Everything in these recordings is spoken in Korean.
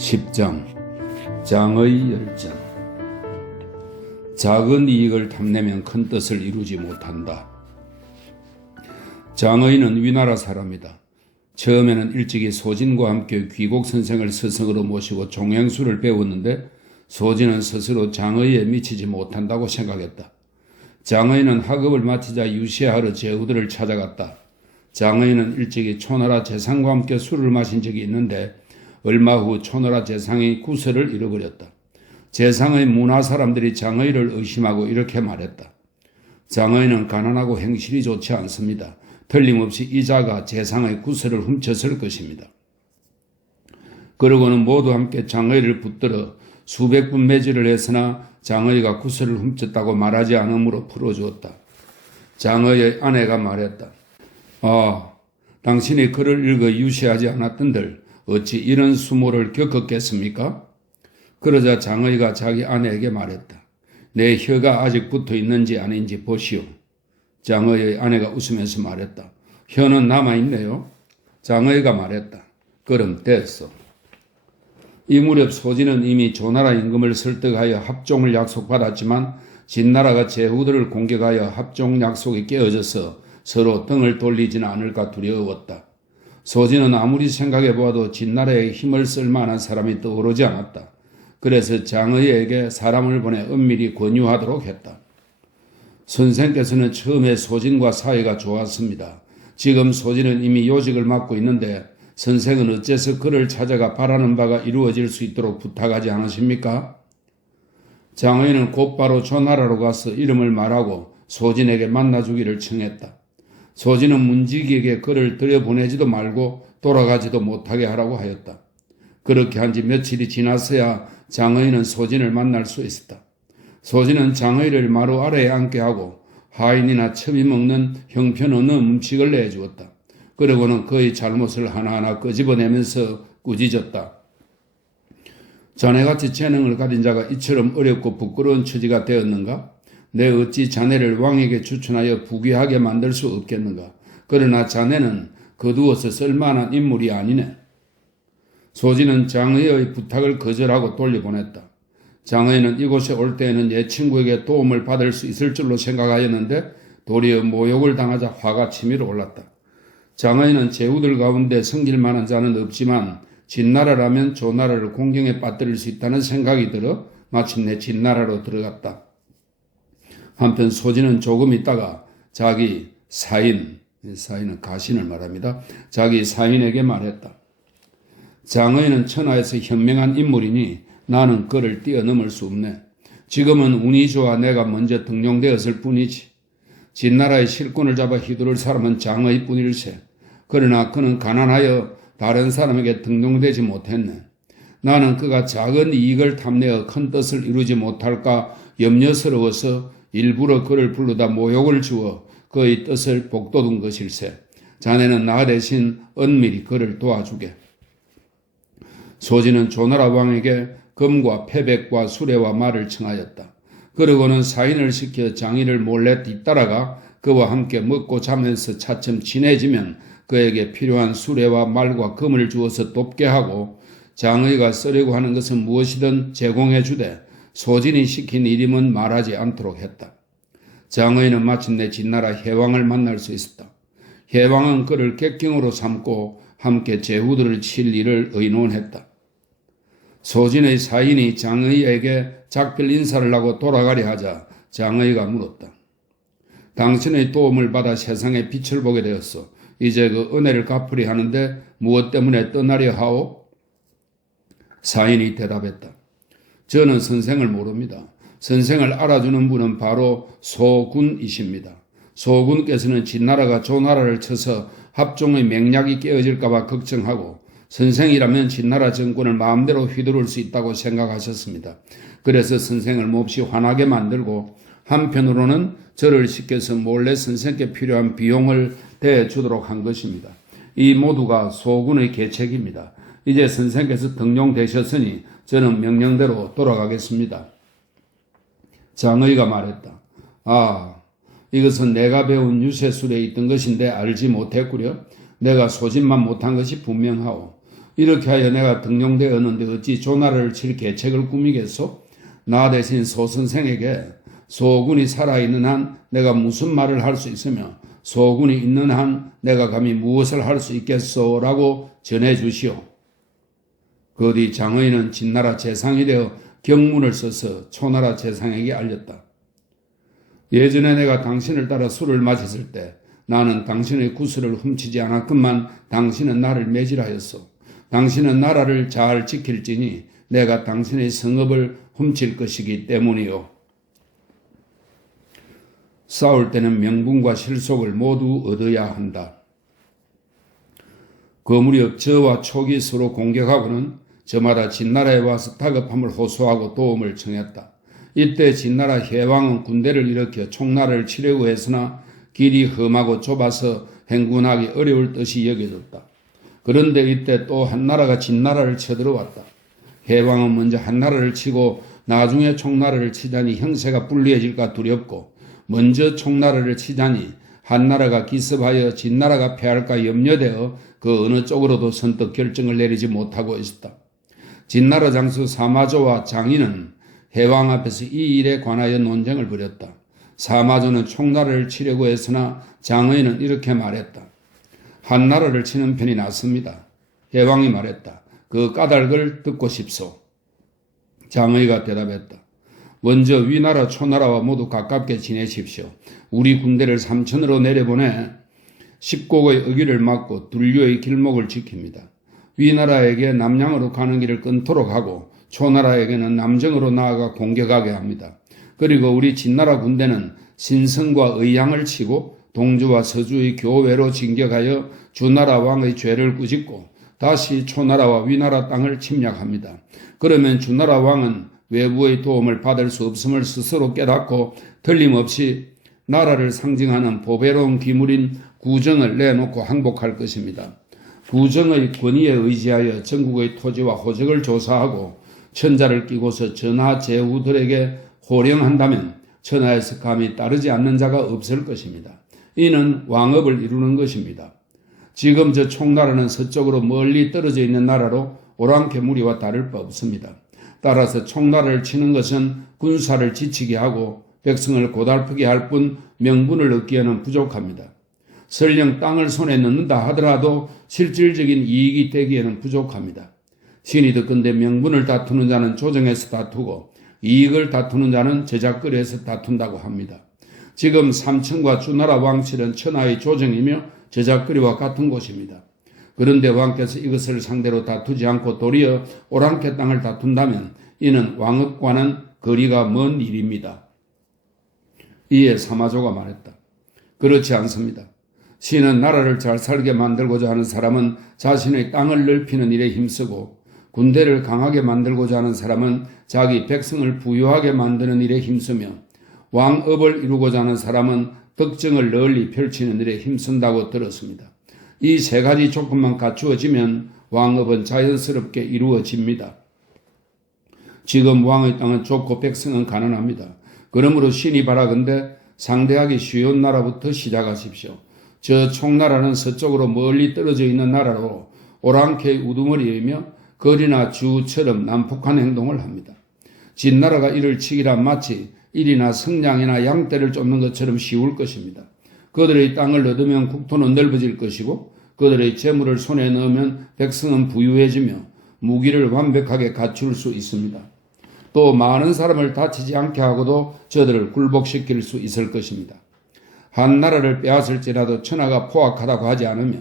10장 장의 열정. 작은 이익을 탐내면 큰 뜻을 이루지 못한다. 장의는 위나라 사람이다. 처음에는 일찍이 소진과 함께 귀곡 선생을 스승으로 모시고 종행수를 배웠는데 소진은 스스로 장의에 미치지 못한다고 생각했다. 장의는 학업을 마치자 유시하러 제후들을 찾아갔다. 장의는 일찍이 초나라 재상과 함께 술을 마신 적이 있는데 얼마 후 초나라 재상이 구설을 잃어버렸다. 재상의 문화 사람들이 장의를 의심하고 이렇게 말했다. 장의는 가난하고 행실이 좋지 않습니다. 틀림없이 이자가 재상의 구설을 훔쳤을 것입니다. 그러고는 모두 함께 장의를 붙들어 수백 분 매질을 했으나 장의가 구설을 훔쳤다고 말하지 않으므로 풀어주었다. 장의의 아내가 말했다. 당신이 글을 읽어 유시하지 않았던들 어찌 이런 수모를 겪었겠습니까? 그러자 장의가 자기 아내에게 말했다. 내 혀가 아직 붙어 있는지 아닌지 보시오. 장의의 아내가 웃으면서 말했다. 혀는 남아있네요. 장의가 말했다. 그럼 됐어. 이 무렵 소진은 이미 조나라 임금을 설득하여 합종을 약속받았지만 진나라가 제후들을 공격하여 합종 약속이 깨어져서 서로 등을 돌리지는 않을까 두려웠다. 소진은 아무리 생각해보아도 진나라에 힘을 쓸 만한 사람이 떠오르지 않았다. 그래서 장의에게 사람을 보내 은밀히 권유하도록 했다. 선생께서는 처음에 소진과 사이가 좋았습니다. 지금 소진은 이미 요직을 맡고 있는데 선생은 어째서 그를 찾아가 바라는 바가 이루어질 수 있도록 부탁하지 않으십니까? 장의는 곧바로 조나라로 가서 이름을 말하고 소진에게 만나주기를 청했다. 소진은 문지기에게 그를 들여보내지도 말고 돌아가지도 못하게 하라고 하였다. 그렇게 한 지 며칠이 지났어야 장의는 소진을 만날 수 있었다. 소진은 장의를 마루 아래에 앉게 하고 하인이나 첩이 먹는 형편없는 음식을 내주었다. 그러고는 그의 잘못을 하나하나 끄집어내면서 꾸짖었다. 자네같이 재능을 가진 자가 이처럼 어렵고 부끄러운 처지가 되었는가? 내 어찌 자네를 왕에게 추천하여 부귀하게 만들 수 없겠는가? 그러나 자네는 거두어서 쓸만한 인물이 아니네. 소진은 장의의 부탁을 거절하고 돌려보냈다. 장의는 이곳에 올 때에는 내 친구에게 도움을 받을 수 있을 줄로 생각하였는데 도리어 모욕을 당하자 화가 치밀어 올랐다. 장의는 제후들 가운데 섬길 만한 자는 없지만 진나라라면 조나라를 공경에 빠뜨릴 수 있다는 생각이 들어 마침내 진나라로 들어갔다. 한편 소진은 조금 있다가 자기 사인은 가신을 말합니다. 자기 사인에게 말했다. 장의는 천하에서 현명한 인물이니 나는 그를 뛰어넘을 수 없네. 지금은 운이 좋아 내가 먼저 등용되었을 뿐이지. 진나라의 실권을 잡아 휘두를 사람은 장의뿐일세. 그러나 그는 가난하여 다른 사람에게 등용되지 못했네. 나는 그가 작은 이익을 탐내어 큰 뜻을 이루지 못할까 염려스러워서 일부러 그를 부르다 모욕을 주어 그의 뜻을 복돋은 것일세. 자네는 나 대신 은밀히 그를 도와주게. 소진은 조나라 왕에게 금과 패백과 수레와 말을 청하였다. 그러고는 사인을 시켜 장의를 몰래 뒤따라가 그와 함께 먹고 자면서 차츰 친해지면 그에게 필요한 수레와 말과 금을 주어서 돕게 하고 장의가 쓰려고 하는 것은 무엇이든 제공해 주되 소진이 시킨 일임은 말하지 않도록 했다. 장의는 마침내 진나라 해왕을 만날 수 있었다. 해왕은 그를 객경으로 삼고 함께 제후들을 칠 일을 의논했다. 소진의 사인이 장의에게 작별 인사를 하고 돌아가려 하자 장의가 물었다. 당신의 도움을 받아 세상의 빛을 보게 되었소. 이제 그 은혜를 갚으려 하는데 무엇 때문에 떠나려 하오? 사인이 대답했다. 저는 선생을 모릅니다. 선생을 알아주는 분은 바로 소군이십니다. 소군께서는 진나라가 조나라를 쳐서 합종의 맹약이 깨어질까 봐 걱정하고 선생이라면 진나라 정권을 마음대로 휘두를 수 있다고 생각하셨습니다. 그래서 선생을 몹시 화나게 만들고 한편으로는 저를 시켜서 몰래 선생께 필요한 비용을 대주도록 한 것입니다. 이 모두가 소군의 계책입니다. 이제 선생께서 등용되셨으니 저는 명령대로 돌아가겠습니다. 장의가 말했다. 이것은 내가 배운 유세술에 있던 것인데 알지 못했구려. 내가 소진만 못한 것이 분명하오. 이렇게 하여 내가 등용되었는데 어찌 조나라를 칠 계책을 꾸미겠소? 나 대신 소 선생에게 소군이 살아있는 한 내가 무슨 말을 할 수 있으며 소군이 있는 한 내가 감히 무엇을 할 수 있겠소? 라고 전해주시오. 그 뒤 장의는 진나라 재상이 되어 경문을 써서 초나라 재상에게 알렸다. 예전에 내가 당신을 따라 술을 마셨을 때 나는 당신의 구슬을 훔치지 않았건만 당신은 나를 매질하였소. 당신은 나라를 잘 지킬지니 내가 당신의 성읍을 훔칠 것이기 때문이요. 싸울 때는 명분과 실속을 모두 얻어야 한다. 그 무렵 저와 촉이 서로 공격하고는 저마다 진나라에 와서 다급함을 호소하고 도움을 청했다. 이때 진나라 해왕은 군대를 일으켜 총나라를 치려고 했으나 길이 험하고 좁아서 행군하기 어려울 듯이 여겨졌다. 그런데 이때 또 한나라가 진나라를 쳐들어왔다. 해왕은 먼저 한나라를 치고 나중에 총나라를 치자니 형세가 불리해질까 두렵고 먼저 총나라를 치자니 한나라가 기습하여 진나라가 패할까 염려되어 그 어느 쪽으로도 선뜻 결정을 내리지 못하고 있었다. 진나라 장수 사마조와 장인은 해왕 앞에서 이 일에 관하여 논쟁을 벌였다. 사마조는 총나라를 치려고 했으나 장의는 이렇게 말했다. 한나라를 치는 편이 낫습니다. 해왕이 말했다. 그 까닭을 듣고 싶소. 장의가 대답했다. 먼저 위나라 초나라와 모두 가깝게 지내십시오. 우리 군대를 삼천으로 내려보내 십곡의 의기를 막고 둘류의 길목을 지킵니다. 위나라에게 남양으로 가는 길을 끊도록 하고 초나라에게는 남정으로 나아가 공격하게 합니다. 그리고 우리 진나라 군대는 신성과 의양을 치고 동주와 서주의 교외로 진격하여 주나라 왕의 죄를 꾸짖고 다시 초나라와 위나라 땅을 침략합니다. 그러면 주나라 왕은 외부의 도움을 받을 수 없음을 스스로 깨닫고 틀림없이 나라를 상징하는 보배로운 기물인 구정을 내놓고 항복할 것입니다. 구정의 권위에 의지하여 전국의 토지와 호적을 조사하고 천자를 끼고서 전하 제후들에게 호령한다면 천하에서 감히 따르지 않는 자가 없을 것입니다. 이는 왕업을 이루는 것입니다. 지금 저 총나라는 서쪽으로 멀리 떨어져 있는 나라로 오랑캐 무리와 다를 바 없습니다. 따라서 총나라를 치는 것은 군사를 지치게 하고 백성을 고달프게 할 뿐 명분을 얻기에는 부족합니다. 설령 땅을 손에 넣는다 하더라도 실질적인 이익이 되기에는 부족합니다. 신이 듣건대 명분을 다투는 자는 조정에서 다투고 이익을 다투는 자는 제작거리에서 다툰다고 합니다. 지금 삼천과 주나라 왕실은 천하의 조정이며 제작거리와 같은 곳입니다. 그런데 왕께서 이것을 상대로 다투지 않고 도리어 오랑캐 땅을 다툰다면 이는 왕업과는 거리가 먼 일입니다. 이에 사마조가 말했다. 그렇지 않습니다. 신은 나라를 잘 살게 만들고자 하는 사람은 자신의 땅을 넓히는 일에 힘쓰고 군대를 강하게 만들고자 하는 사람은 자기 백성을 부유하게 만드는 일에 힘쓰며 왕업을 이루고자 하는 사람은 덕정을 널리 펼치는 일에 힘쓴다고 들었습니다. 이 세 가지 조건만 갖추어지면 왕업은 자연스럽게 이루어집니다. 지금 왕의 땅은 좁고 백성은 가난합니다. 그러므로 신이 바라건대 상대하기 쉬운 나라부터 시작하십시오. 저 총나라는 서쪽으로 멀리 떨어져 있는 나라로 오랑캐의 우두머리이며 거리나 주처럼 난폭한 행동을 합니다. 진나라가 이를 치기라 마치 일이나 성냥이나 양떼를 쫓는 것처럼 쉬울 것입니다. 그들의 땅을 얻으면 국토는 넓어질 것이고 그들의 재물을 손에 넣으면 백성은 부유해지며 무기를 완벽하게 갖출 수 있습니다. 또 많은 사람을 다치지 않게 하고도 저들을 굴복시킬 수 있을 것입니다. 한 나라를 빼앗을지라도 천하가 포악하다고 하지 않으며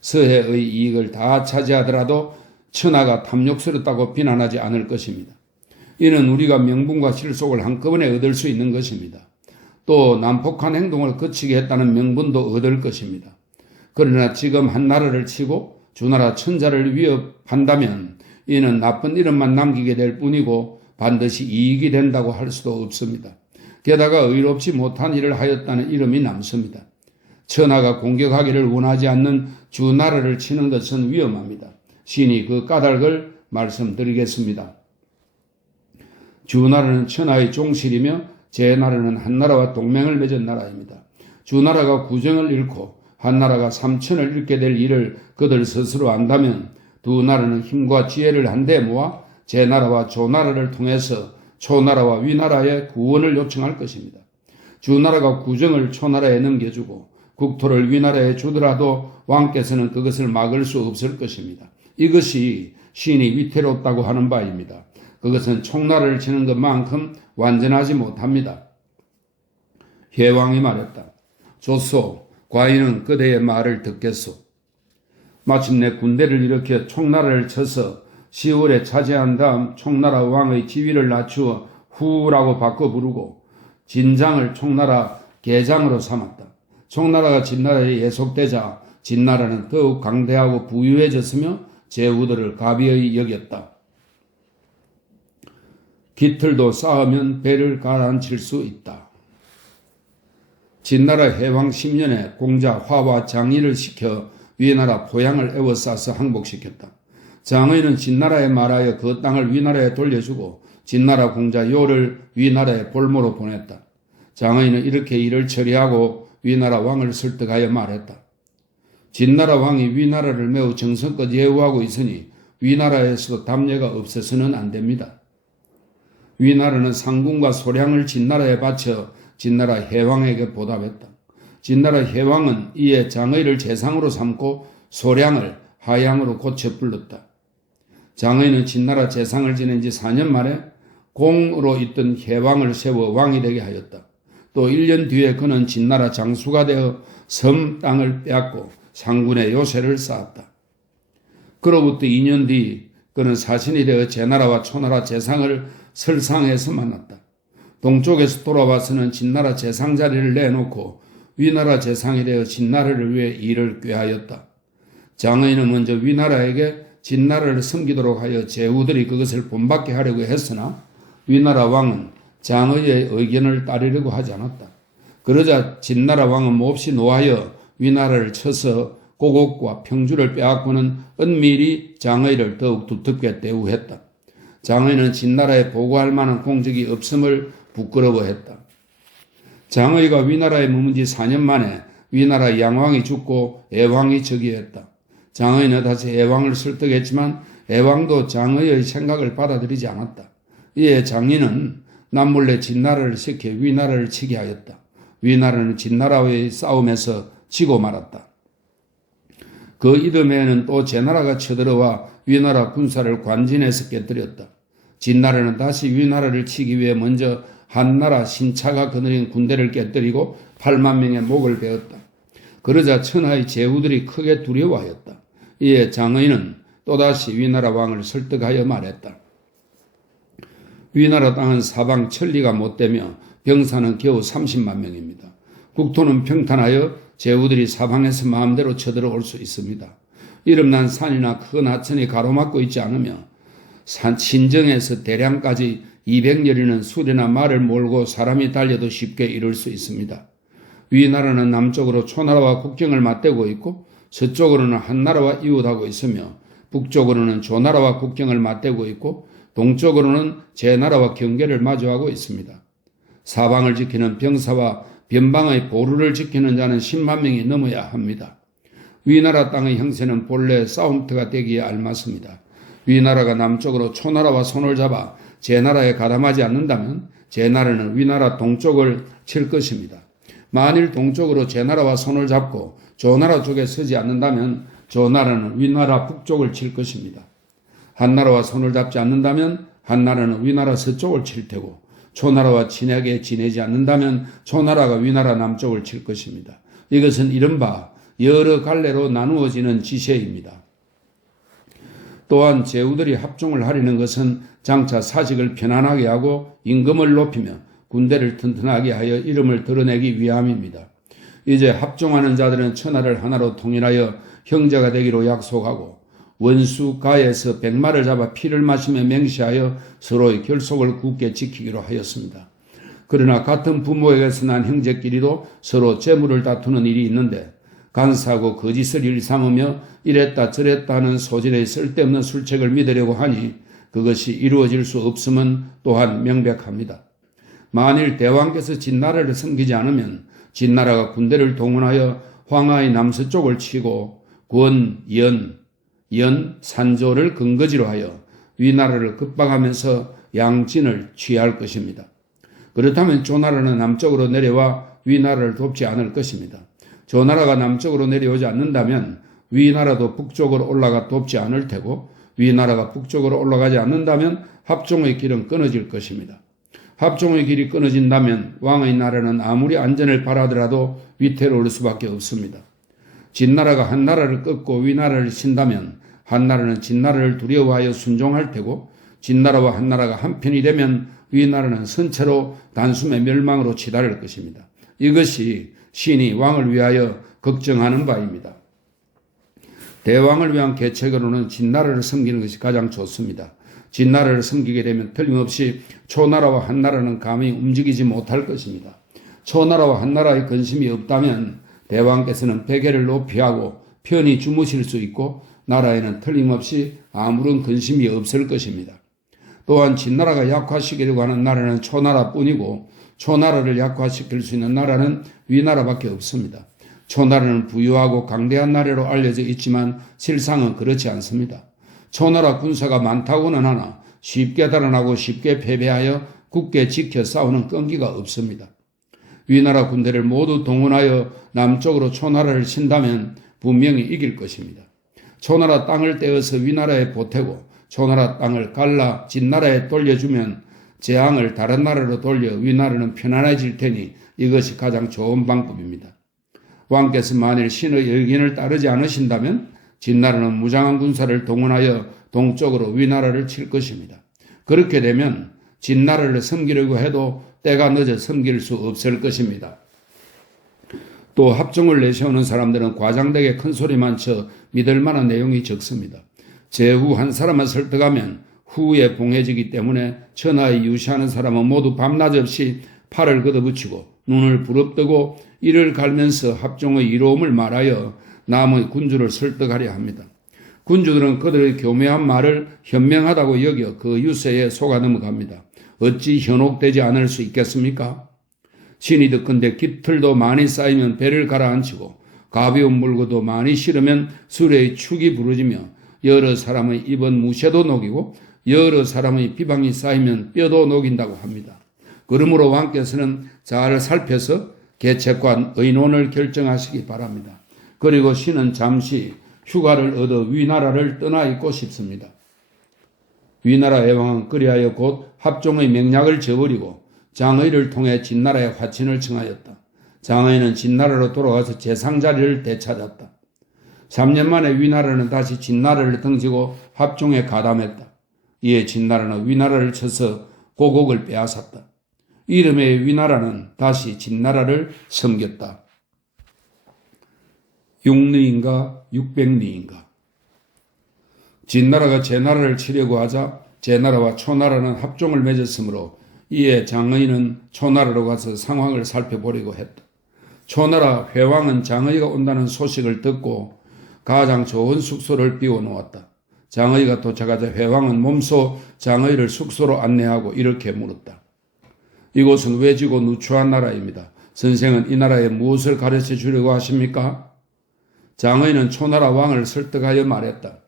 서해의 이익을 다 차지하더라도 천하가 탐욕스럽다고 비난하지 않을 것입니다. 이는 우리가 명분과 실속을 한꺼번에 얻을 수 있는 것입니다. 또 난폭한 행동을 거치게 했다는 명분도 얻을 것입니다. 그러나 지금 한 나라를 치고 주나라 천자를 위협한다면 이는 나쁜 이름만 남기게 될 뿐이고 반드시 이익이 된다고 할 수도 없습니다. 게다가 의롭지 못한 일을 하였다는 이름이 남습니다. 천하가 공격하기를 원하지 않는 주나라를 치는 것은 위험합니다. 신이 그 까닭을 말씀드리겠습니다. 주나라는 천하의 종실이며 제나라는 한나라와 동맹을 맺은 나라입니다. 주나라가 구정을 잃고 한나라가 삼천을 잃게 될 일을 그들 스스로 안다면 두 나라는 힘과 지혜를 한데 모아 제나라와 조나라를 통해서 초나라와 위나라의 구원을 요청할 것입니다. 주나라가 구정을 초나라에 넘겨주고 국토를 위나라에 주더라도 왕께서는 그것을 막을 수 없을 것입니다. 이것이 신이 위태롭다고 하는 바입니다. 그것은 총나라를 치는 것만큼 완전하지 못합니다. 혜왕이 말했다. 좋소, 과인은 그대의 말을 듣겠소. 마침내 군대를 일으켜 총나라를 쳐서 10월에 차지한 다음 총나라 왕의 지위를 낮추어 후라고 바꿔 부르고 진장을 총나라 계장으로 삼았다. 총나라가 진나라에 예속되자 진나라는 더욱 강대하고 부유해졌으며 제후들을 가비의 여겼다. 깃털도 쌓으면 배를 가라앉힐 수 있다. 진나라 해왕 10년에 공자 화와 장의를 시켜 위나라 포양을 에워싸서 항복시켰다. 장의는 진나라에 말하여 그 땅을 위나라에 돌려주고 진나라 공자 요를 위나라에 볼모로 보냈다. 장의는 이렇게 일을 처리하고 위나라 왕을 설득하여 말했다. 진나라 왕이 위나라를 매우 정성껏 예우하고 있으니 위나라에서도 담례가 없어서는 안 됩니다. 위나라는 상궁과 소량을 진나라에 바쳐 진나라 해왕에게 보답했다. 진나라 해왕은 이에 장의를 제상으로 삼고 소량을 하양으로 고쳐 불렀다. 장의는 진나라 제상을 지낸 지 4년 만에 공으로 있던 해왕을 세워 왕이 되게 하였다. 또 1년 뒤에 그는 진나라 장수가 되어 섬 땅을 빼앗고 상군의 요새를 쌓았다. 그로부터 2년 뒤 그는 사신이 되어 제나라와 초나라 제상을 설상에서 만났다. 동쪽에서 돌아와서는 진나라 제상 자리를 내놓고 위나라 제상이 되어 진나라를 위해 일을 꾀하였다. 장의는 먼저 위나라에게 진나라를 섬기도록 하여 제후들이 그것을 본받게 하려고 했으나 위나라 왕은 장의의 의견을 따르려고 하지 않았다. 그러자 진나라 왕은 몹시 노하여 위나라를 쳐서 고곡과 평주를 빼앗고는 은밀히 장의를 더욱 두텁게 대우했다. 장의는 진나라에 보고할 만한 공적이 없음을 부끄러워했다. 장의가 위나라에 머문 지 4년 만에 위나라 양왕이 죽고 애왕이 즉위했다. 장의는 다시 애왕을 설득했지만 애왕도 장의의 생각을 받아들이지 않았다. 이에 장의는 남몰래 진나라를 시켜 위나라를 치게 하였다. 위나라는 진나라와의 싸움에서 지고 말았다. 그 이듬해에는 또 제나라가 쳐들어와 위나라 군사를 관진에서 깨뜨렸다. 진나라는 다시 위나라를 치기 위해 먼저 한나라 신차가 거느린 군대를 깨뜨리고 8만 명의 목을 베었다. 그러자 천하의 제후들이 크게 두려워하였다. 이에 장의는 또다시 위나라 왕을 설득하여 말했다. 위나라 땅은 사방 천리가 못되며 병사는 겨우 30만 명입니다. 국토는 평탄하여 제후들이 사방에서 마음대로 쳐들어올 수 있습니다. 이름난 산이나 큰 하천이 가로막고 있지 않으며 신정에서 대량까지 200여리는 수레나 말을 몰고 사람이 달려도 쉽게 이룰 수 있습니다. 위나라는 남쪽으로 초나라와 국경을 맞대고 있고 서쪽으로는 한나라와 이웃하고 있으며 북쪽으로는 조나라와 국경을 맞대고 있고 동쪽으로는 제나라와 경계를 마주하고 있습니다. 사방을 지키는 병사와 변방의 보루를 지키는 자는 10만 명이 넘어야 합니다. 위나라 땅의 형세는 본래 싸움터가 되기에 알맞습니다. 위나라가 남쪽으로 초나라와 손을 잡아 제나라에 가담하지 않는다면 제나라는 위나라 동쪽을 칠 것입니다. 만일 동쪽으로 제나라와 손을 잡고 조나라 쪽에 서지 않는다면 조나라는 위나라 북쪽을 칠 것입니다. 한나라와 손을 잡지 않는다면 한나라는 위나라 서쪽을 칠 테고 초나라와 친하게 지내지 않는다면 초나라가 위나라 남쪽을 칠 것입니다. 이것은 이른바 여러 갈래로 나누어지는 지세입니다. 또한 제후들이 합종을 하려는 것은 장차 사직을 편안하게 하고 임금을 높이며 군대를 튼튼하게 하여 이름을 드러내기 위함입니다. 이제 합종하는 자들은 천하를 하나로 통일하여 형제가 되기로 약속하고 원수가에서 백마를 잡아 피를 마시며 맹세하여 서로의 결속을 굳게 지키기로 하였습니다. 그러나 같은 부모에게서 난 형제끼리도 서로 재물을 다투는 일이 있는데 간사하고 거짓을 일삼으며 이랬다 저랬다 하는 소질의 쓸데없는 술책을 믿으려고 하니 그것이 이루어질 수 없음은 또한 명백합니다. 만일 대왕께서 진나라를 섬기지 않으면 진나라가 군대를 동원하여 황하의 남서쪽을 치고 권, 연, 연, 산조를 근거지로 하여 위나라를 급박하면서 양진을 취할 것입니다. 그렇다면 조나라는 남쪽으로 내려와 위나라를 돕지 않을 것입니다. 조나라가 남쪽으로 내려오지 않는다면 위나라도 북쪽으로 올라가 돕지 않을 테고, 위나라가 북쪽으로 올라가지 않는다면 합종의 길은 끊어질 것입니다. 합종의 길이 끊어진다면 왕의 나라는 아무리 안전을 바라더라도 위태로울 수밖에 없습니다. 진나라가 한나라를 꺾고 위나라를 친다면 한나라는 진나라를 두려워하여 순종할 테고, 진나라와 한나라가 한편이 되면 위나라는 선체로 단숨에 멸망으로 치달을 것입니다. 이것이 신이 왕을 위하여 걱정하는 바입니다. 대왕을 위한 계책으로는 진나라를 섬기는 것이 가장 좋습니다. 진나라를 섬기게 되면 틀림없이 초나라와 한나라는 감히 움직이지 못할 것입니다. 초나라와 한나라의 근심이 없다면 대왕께서는 베개를 높이 하고 편히 주무실 수 있고 나라에는 틀림없이 아무런 근심이 없을 것입니다. 또한 진나라가 약화시키려고 하는 나라는 초나라뿐이고 초나라를 약화시킬 수 있는 나라는 위나라밖에 없습니다. 초나라는 부유하고 강대한 나라로 알려져 있지만 실상은 그렇지 않습니다. 초나라 군사가 많다고는 하나 쉽게 달아나고 쉽게 패배하여 굳게 지켜 싸우는 끈기가 없습니다. 위나라 군대를 모두 동원하여 남쪽으로 초나라를 친다면 분명히 이길 것입니다. 초나라 땅을 떼어서 위나라에 보태고 초나라 땅을 갈라 진나라에 돌려주면 재앙을 다른 나라로 돌려 위나라는 편안해질 테니 이것이 가장 좋은 방법입니다. 왕께서 만일 신의 의견을 따르지 않으신다면 진나라는 무장한 군사를 동원하여 동쪽으로 위나라를 칠 것입니다. 그렇게 되면 진나라를 섬기려고 해도 때가 늦어 섬길 수 없을 것입니다. 또 합종을 내세우는 사람들은 과장되게 큰 소리만 쳐 믿을 만한 내용이 적습니다. 제후 한 사람만 설득하면 후에 봉해지기 때문에 천하에 유시하는 사람은 모두 밤낮 없이 팔을 걷어붙이고 눈을 부릅뜨고 이를 갈면서 합종의 이로움을 말하여 남의 군주를 설득하려 합니다. 군주들은 그들의 교묘한 말을 현명하다고 여겨 그 유세에 속아 넘어갑니다. 어찌 현혹되지 않을 수 있겠습니까? 신이 듣건대 깃털도 많이 쌓이면 배를 가라앉히고 가벼운 물고도 많이 실으면 수레의 축이 부러지며 여러 사람의 입은 무쇠도 녹이고 여러 사람의 비방이 쌓이면 뼈도 녹인다고 합니다. 그러므로 왕께서는 잘 살펴서 계책과 의논을 결정하시기 바랍니다. 그리고 신은 잠시 휴가를 얻어 위나라를 떠나 있고 싶습니다. 위나라의 왕은 그리하여 곧 합종의 맹약을 저버리고 장의를 통해 진나라의 화친을 청하였다. 장의는 진나라로 돌아가서 재상자리를 되찾았다. 3년 만에 위나라는 다시 진나라를 등지고 합종에 가담했다. 이에 진나라는 위나라를 쳐서 고국을 빼앗았다. 이름의 위나라는 다시 진나라를 섬겼다. 6리인가 600리인가. 진나라가 제나라를 치려고 하자 제나라와 초나라는 합종을 맺었으므로 이에 장의는 초나라로 가서 상황을 살펴보려고 했다. 초나라 회왕은 장의가 온다는 소식을 듣고 가장 좋은 숙소를 비워놓았다. 장의가 도착하자 회왕은 몸소 장의를 숙소로 안내하고 이렇게 물었다. 이곳은 외지고 누추한 나라입니다. 선생은 이 나라에 무엇을 가르쳐 주려고 하십니까? 장의는 초나라 왕을 설득하여 말했다.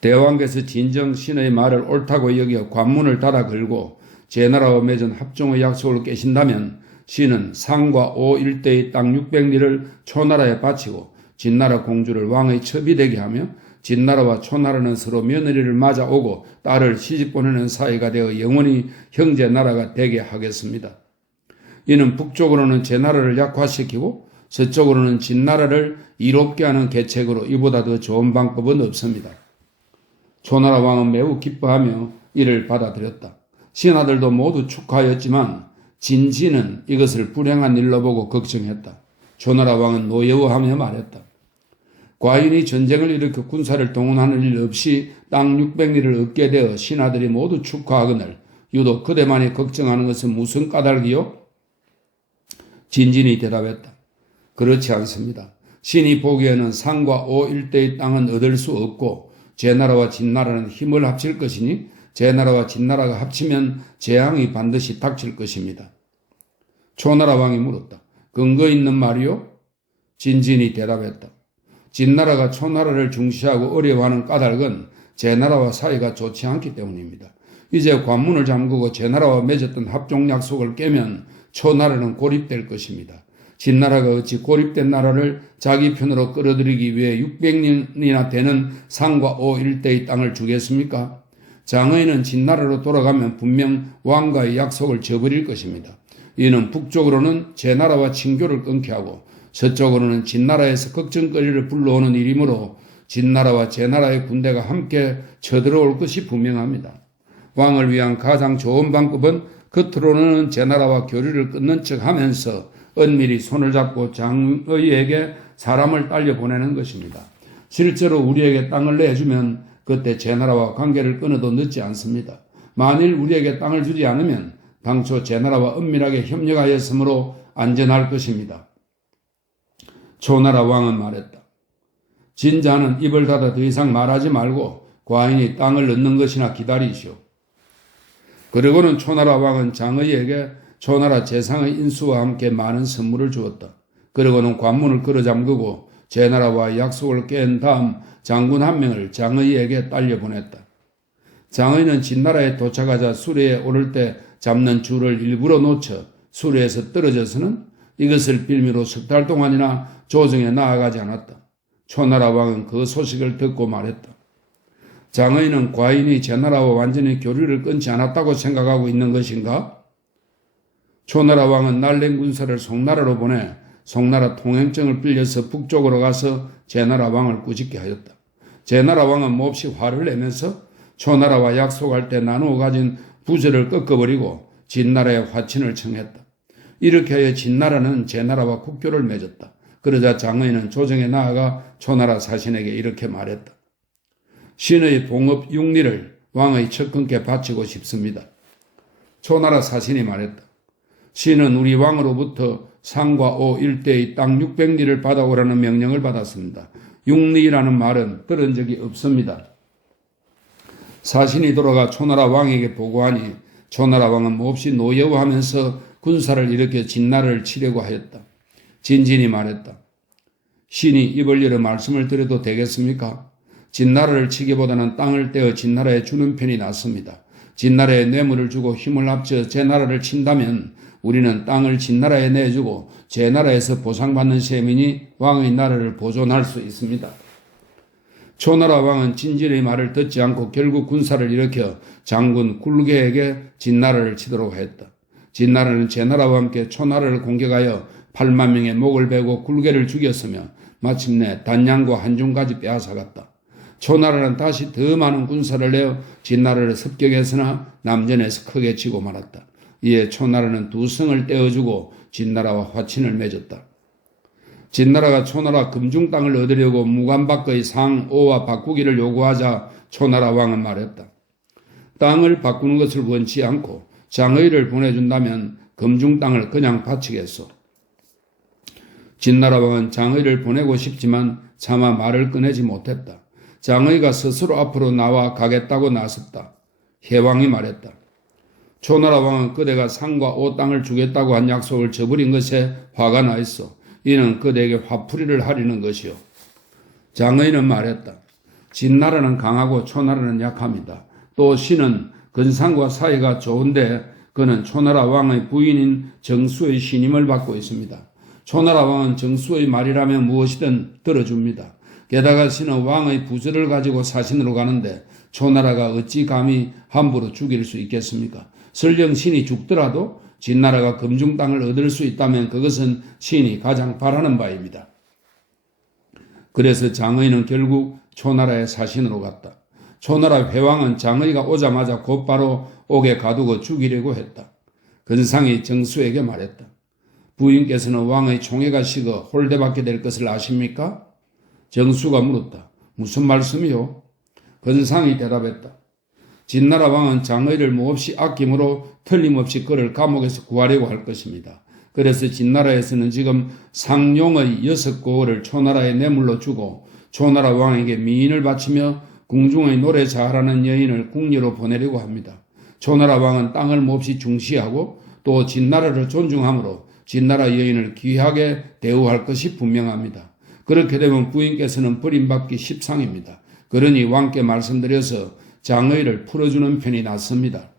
대왕께서 진정 신의 말을 옳다고 여겨 관문을 닫아 걸고 제나라와 맺은 합종의 약속을 깨신다면 신은 상과 오 일대의 땅 600리를 초나라에 바치고 진나라 공주를 왕의 첩이 되게 하며 진나라와 초나라는 서로 며느리를 맞아오고 딸을 시집보내는 사이가 되어 영원히 형제 나라가 되게 하겠습니다. 이는 북쪽으로는 제나라를 약화시키고 서쪽으로는 진나라를 이롭게 하는 계책으로 이보다 더 좋은 방법은 없습니다. 초나라 왕은 매우 기뻐하며 이를 받아들였다. 신하들도 모두 축하하였지만 진지는 이것을 불행한 일로 보고 걱정했다. 초나라 왕은 노여워하며 말했다. 과인이 전쟁을 일으켜 군사를 동원하는 일 없이 땅 600리를 얻게 되어 신하들이 모두 축하하거늘 유독 그대만이 걱정하는 것은 무슨 까닭이요? 진진이 대답했다. 그렇지 않습니다. 신이 보기에는 상과 오 일대의 땅은 얻을 수 없고 제나라와 진나라는 힘을 합칠 것이니 제나라와 진나라가 합치면 재앙이 반드시 닥칠 것입니다. 초나라 왕이 물었다. 근거 있는 말이요? 진진이 대답했다. 진나라가 초나라를 중시하고 어려워하는 까닭은 제나라와 사이가 좋지 않기 때문입니다. 이제 관문을 잠그고 제나라와 맺었던 합종 약속을 깨면 초나라는 고립될 것입니다. 진나라가 어찌 고립된 나라를 자기 편으로 끌어들이기 위해 600년이나 되는 상과 오 일대의 땅을 주겠습니까? 장의는 진나라로 돌아가면 분명 왕과의 약속을 저버릴 것입니다. 이는 북쪽으로는 제나라와 친교를 끊게 하고 서쪽으로는 진나라에서 걱정거리를 불러오는 일이므로 진나라와 제나라의 군대가 함께 쳐들어올 것이 분명합니다. 왕을 위한 가장 좋은 방법은 겉으로는 제나라와 교류를 끊는 척 하면서 은밀히 손을 잡고 장의에게 사람을 딸려 보내는 것입니다. 실제로 우리에게 땅을 내주면 그때 제나라와 관계를 끊어도 늦지 않습니다. 만일 우리에게 땅을 주지 않으면 당초 제나라와 은밀하게 협력하였으므로 안전할 것입니다. 초나라 왕은 말했다. 진자는 입을 닫아 더 이상 말하지 말고 과인이 땅을 얻는 것이나 기다리시오. 그리고는 초나라 왕은 장의에게 초나라 재상의 인수와 함께 많은 선물을 주었다. 그리고는 관문을 걸어 잠그고 제나라와 약속을 깬 다음 장군 한 명을 장의에게 딸려 보냈다. 장의는 진나라에 도착하자 수레에 오를 때 잡는 줄을 일부러 놓쳐 수레에서 떨어져서는 이것을 빌미로 석 달 동안이나 조정에 나아가지 않았다. 초나라 왕은 그 소식을 듣고 말했다. 장의는 과인이 제나라와 완전히 교류를 끊지 않았다고 생각하고 있는 것인가? 초나라 왕은 날랜 군사를 송나라로 보내 송나라 통행증을 빌려서 북쪽으로 가서 제나라 왕을 꾸짖게 하였다. 제나라 왕은 몹시 화를 내면서 초나라와 약속할 때 나누어 가진 부절을 꺾어버리고 진나라의 화친을 청했다. 이렇게 하여 진나라는 제나라와 국교를 맺었다. 그러자 장의는 조정에 나아가 초나라 사신에게 이렇게 말했다. 신의 봉업 육리를 왕의 척근께 바치고 싶습니다. 초나라 사신이 말했다. 신은 우리 왕으로부터 상과 오 일대의 땅 600리를 받아오라는 명령을 받았습니다. 육리라는 말은 들은 적이 없습니다. 사신이 돌아가 초나라 왕에게 보고하니 초나라 왕은 몹시 노여워하면서 군사를 일으켜 진나라를 치려고 하였다. 진진이 말했다. 신이 입을 열어 말씀을 드려도 되겠습니까? 진나라를 치기보다는 땅을 떼어 진나라에 주는 편이 낫습니다. 진나라에 뇌물을 주고 힘을 합쳐 제나라를 친다면 우리는 땅을 진나라에 내주고 제나라에서 보상받는 세민이 왕의 나라를 보존할 수 있습니다. 초나라 왕은 진진의 말을 듣지 않고 결국 군사를 일으켜 장군 굴게에게 진나라를 치도록 했다. 진나라는 제나라와 함께 초나라를 공격하여 8만 명의 목을 베고 굴게를 죽였으며 마침내 단양과 한중까지 빼앗아갔다. 초나라는 다시 더 많은 군사를 내어 진나라를 습격했으나 남전에서 크게 지고 말았다. 이에 초나라는 두 성을 떼어주고 진나라와 화친을 맺었다. 진나라가 초나라 금중 땅을 얻으려고 무관 밖의 상, 오와 바꾸기를 요구하자 초나라 왕은 말했다. 땅을 바꾸는 것을 원치 않고 장의를 보내준다면 금중 땅을 그냥 바치겠소. 진나라 왕은 장의를 보내고 싶지만 차마 말을 꺼내지 못했다. 장의가 스스로 앞으로 나와 가겠다고 나섰다. 해왕이 말했다. 초나라 왕은 그대가 상과 오 땅을 주겠다고 한 약속을 저버린 것에 화가 나 있어. 이는 그대에게 화풀이를 하려는 것이요. 장의는 말했다. 진나라는 강하고 초나라는 약합니다. 또 신은 근상과 사이가 좋은데 그는 초나라 왕의 부인인 정수의 신임을 받고 있습니다. 초나라 왕은 정수의 말이라면 무엇이든 들어줍니다. 게다가 신은 왕의 부절을 가지고 사신으로 가는데 초나라가 어찌 감히 함부로 죽일 수 있겠습니까? 설령 신이 죽더라도 진나라가 금중 땅을 얻을 수 있다면 그것은 신이 가장 바라는 바입니다. 그래서 장의는 결국 초나라의 사신으로 갔다. 초나라 회왕은 장의가 오자마자 곧바로 옥에 가두고 죽이려고 했다. 근상이 정수에게 말했다. 부인께서는 왕의 총애가 식어 홀대받게 될 것을 아십니까? 정수가 물었다. 무슨 말씀이요? 근상이 대답했다. 진나라 왕은 장의를 몹시 아낌으로 틀림없이 그를 감옥에서 구하려고 할 것입니다. 그래서 진나라에서는 지금 상용의 6고을을 초나라에 뇌물로 주고 초나라 왕에게 미인을 바치며 궁중의 노래 잘하는 여인을 궁리로 보내려고 합니다. 초나라 왕은 땅을 몹시 중시하고 또 진나라를 존중하므로 진나라 여인을 귀하게 대우할 것이 분명합니다. 그렇게 되면 부인께서는 버림받기 십상입니다. 그러니 왕께 말씀드려서 장의를 풀어주는 편이 낫습니다.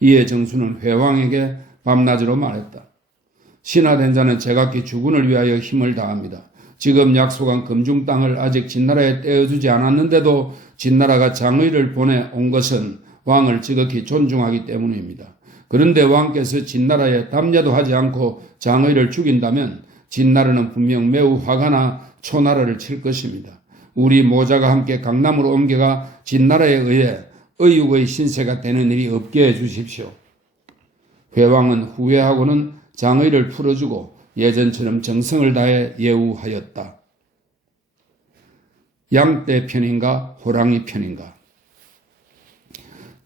이에 정수는 회왕에게 밤낮으로 말했다. 신하된 자는 제각기 주군을 위하여 힘을 다합니다. 지금 약속한 금중 땅을 아직 진나라에 떼어주지 않았는데도 진나라가 장의를 보내온 것은 왕을 지극히 존중하기 때문입니다. 그런데 왕께서 진나라에 담례도 하지 않고 장의를 죽인다면 진나라는 분명 매우 화가 나 초나라를 칠 것입니다. 우리 모자가 함께 강남으로 옮겨가 진나라에 의해 의육의 신세가 되는 일이 없게 해주십시오. 회왕은 후회하고는 장의를 풀어주고 예전처럼 정성을 다해 예우하였다. 양떼 편인가 호랑이 편인가?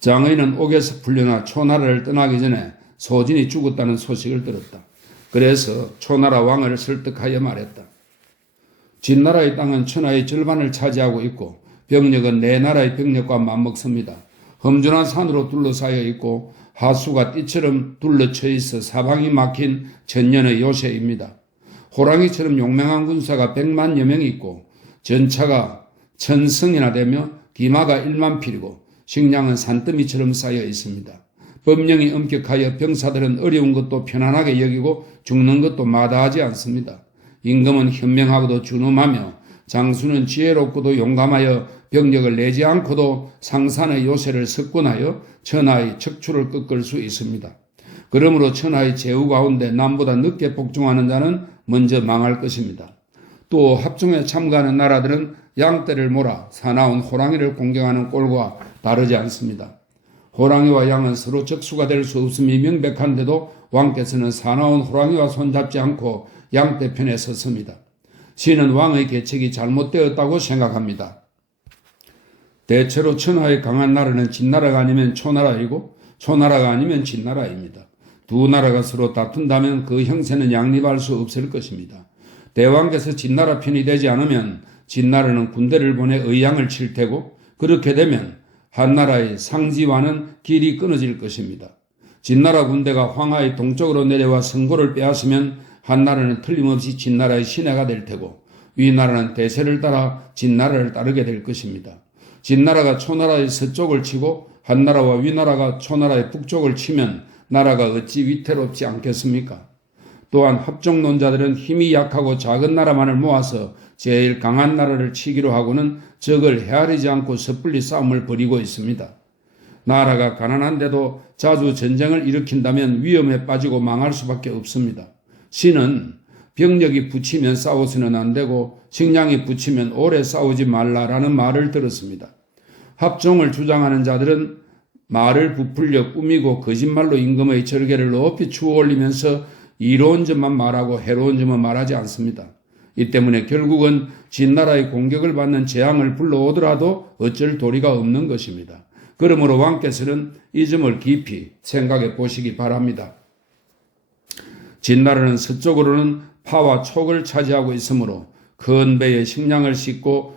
장의는 옥에서 풀려나 초나라를 떠나기 전에 소진이 죽었다는 소식을 들었다. 그래서 초나라 왕을 설득하여 말했다. 진나라의 땅은 천하의 절반을 차지하고 있고 병력은 내 나라의 병력과 맞먹습니다. 험준한 산으로 둘러싸여 있고 하수가 띠처럼 둘러쳐 있어 사방이 막힌 천년의 요새입니다. 호랑이처럼 용맹한 군사가 100만여 명이 있고 전차가 1000승이나 되며 기마가 1만 필이고 식량은 산더미처럼 쌓여 있습니다. 법령이 엄격하여 병사들은 어려운 것도 편안하게 여기고 죽는 것도 마다하지 않습니다. 임금은 현명하고도 준엄하며 장수는 지혜롭고도 용감하여 병력을 내지 않고도 상산의 요새를 석권하여 천하의 척추를 꺾을 수 있습니다. 그러므로 천하의 제후 가운데 남보다 늦게 복종하는 자는 먼저 망할 것입니다. 또 합종에 참가하는 나라들은 양떼를 몰아 사나운 호랑이를 공경하는 꼴과 다르지 않습니다. 호랑이와 양은 서로 적수가 될 수 없음이 명백한데도 왕께서는 사나운 호랑이와 손잡지 않고 양떼 편에 섰습니다. 신은 왕의 계책이 잘못되었다고 생각합니다. 대체로 천하의 강한 나라는 진나라가 아니면 초나라이고 초나라가 아니면 진나라입니다. 두 나라가 서로 다툰다면 그 형세는 양립할 수 없을 것입니다. 대왕께서 진나라 편이 되지 않으면 진나라는 군대를 보내 의양을 칠 테고 그렇게 되면 한나라의 상지와는 길이 끊어질 것입니다. 진나라 군대가 황하의 동쪽으로 내려와 성고를 빼앗으면 한나라는 틀림없이 진나라의 신하가 될 테고 위나라는 대세를 따라 진나라를 따르게 될 것입니다. 진나라가 초나라의 서쪽을 치고 한나라와 위나라가 초나라의 북쪽을 치면 나라가 어찌 위태롭지 않겠습니까? 또한 합종론자들은 힘이 약하고 작은 나라만을 모아서 제일 강한 나라를 치기로 하고는 적을 헤아리지 않고 섣불리 싸움을 벌이고 있습니다. 나라가 가난한데도 자주 전쟁을 일으킨다면 위험에 빠지고 망할 수밖에 없습니다. 신은 병력이 붙이면 싸워서는 안 되고 식량이 붙이면 오래 싸우지 말라라는 말을 들었습니다. 합종을 주장하는 자들은 말을 부풀려 꾸미고 거짓말로 임금의 절개를 높이 추올리면서 이로운 점만 말하고 해로운 점은 말하지 않습니다. 이 때문에 결국은 진나라의 공격을 받는 재앙을 불러오더라도 어쩔 도리가 없는 것입니다. 그러므로 왕께서는 이 점을 깊이 생각해 보시기 바랍니다. 진나라는 서쪽으로는 파와 촉을 차지하고 있으므로 큰 배에 식량을 싣고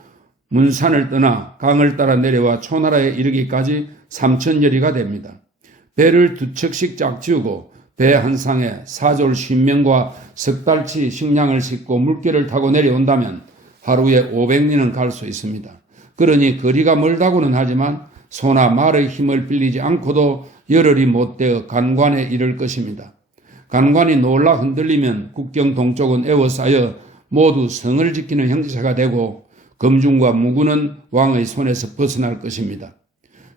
문산을 떠나 강을 따라 내려와 초나라에 이르기까지 3,000여리가 됩니다. 배를 두 척씩 짝지우고 배 한 상에 사졸 50명과 석 달치 식량을 싣고 물개를 타고 내려온다면 하루에 500리는 갈 수 있습니다. 그러니 거리가 멀다고는 하지만 소나 말의 힘을 빌리지 않고도 열흘이 못되어 간관에 이를 것입니다. 간관이 놀라 흔들리면 국경 동쪽은 에워싸여 모두 성을 지키는 형제가 되고 검중과 무군은 왕의 손에서 벗어날 것입니다.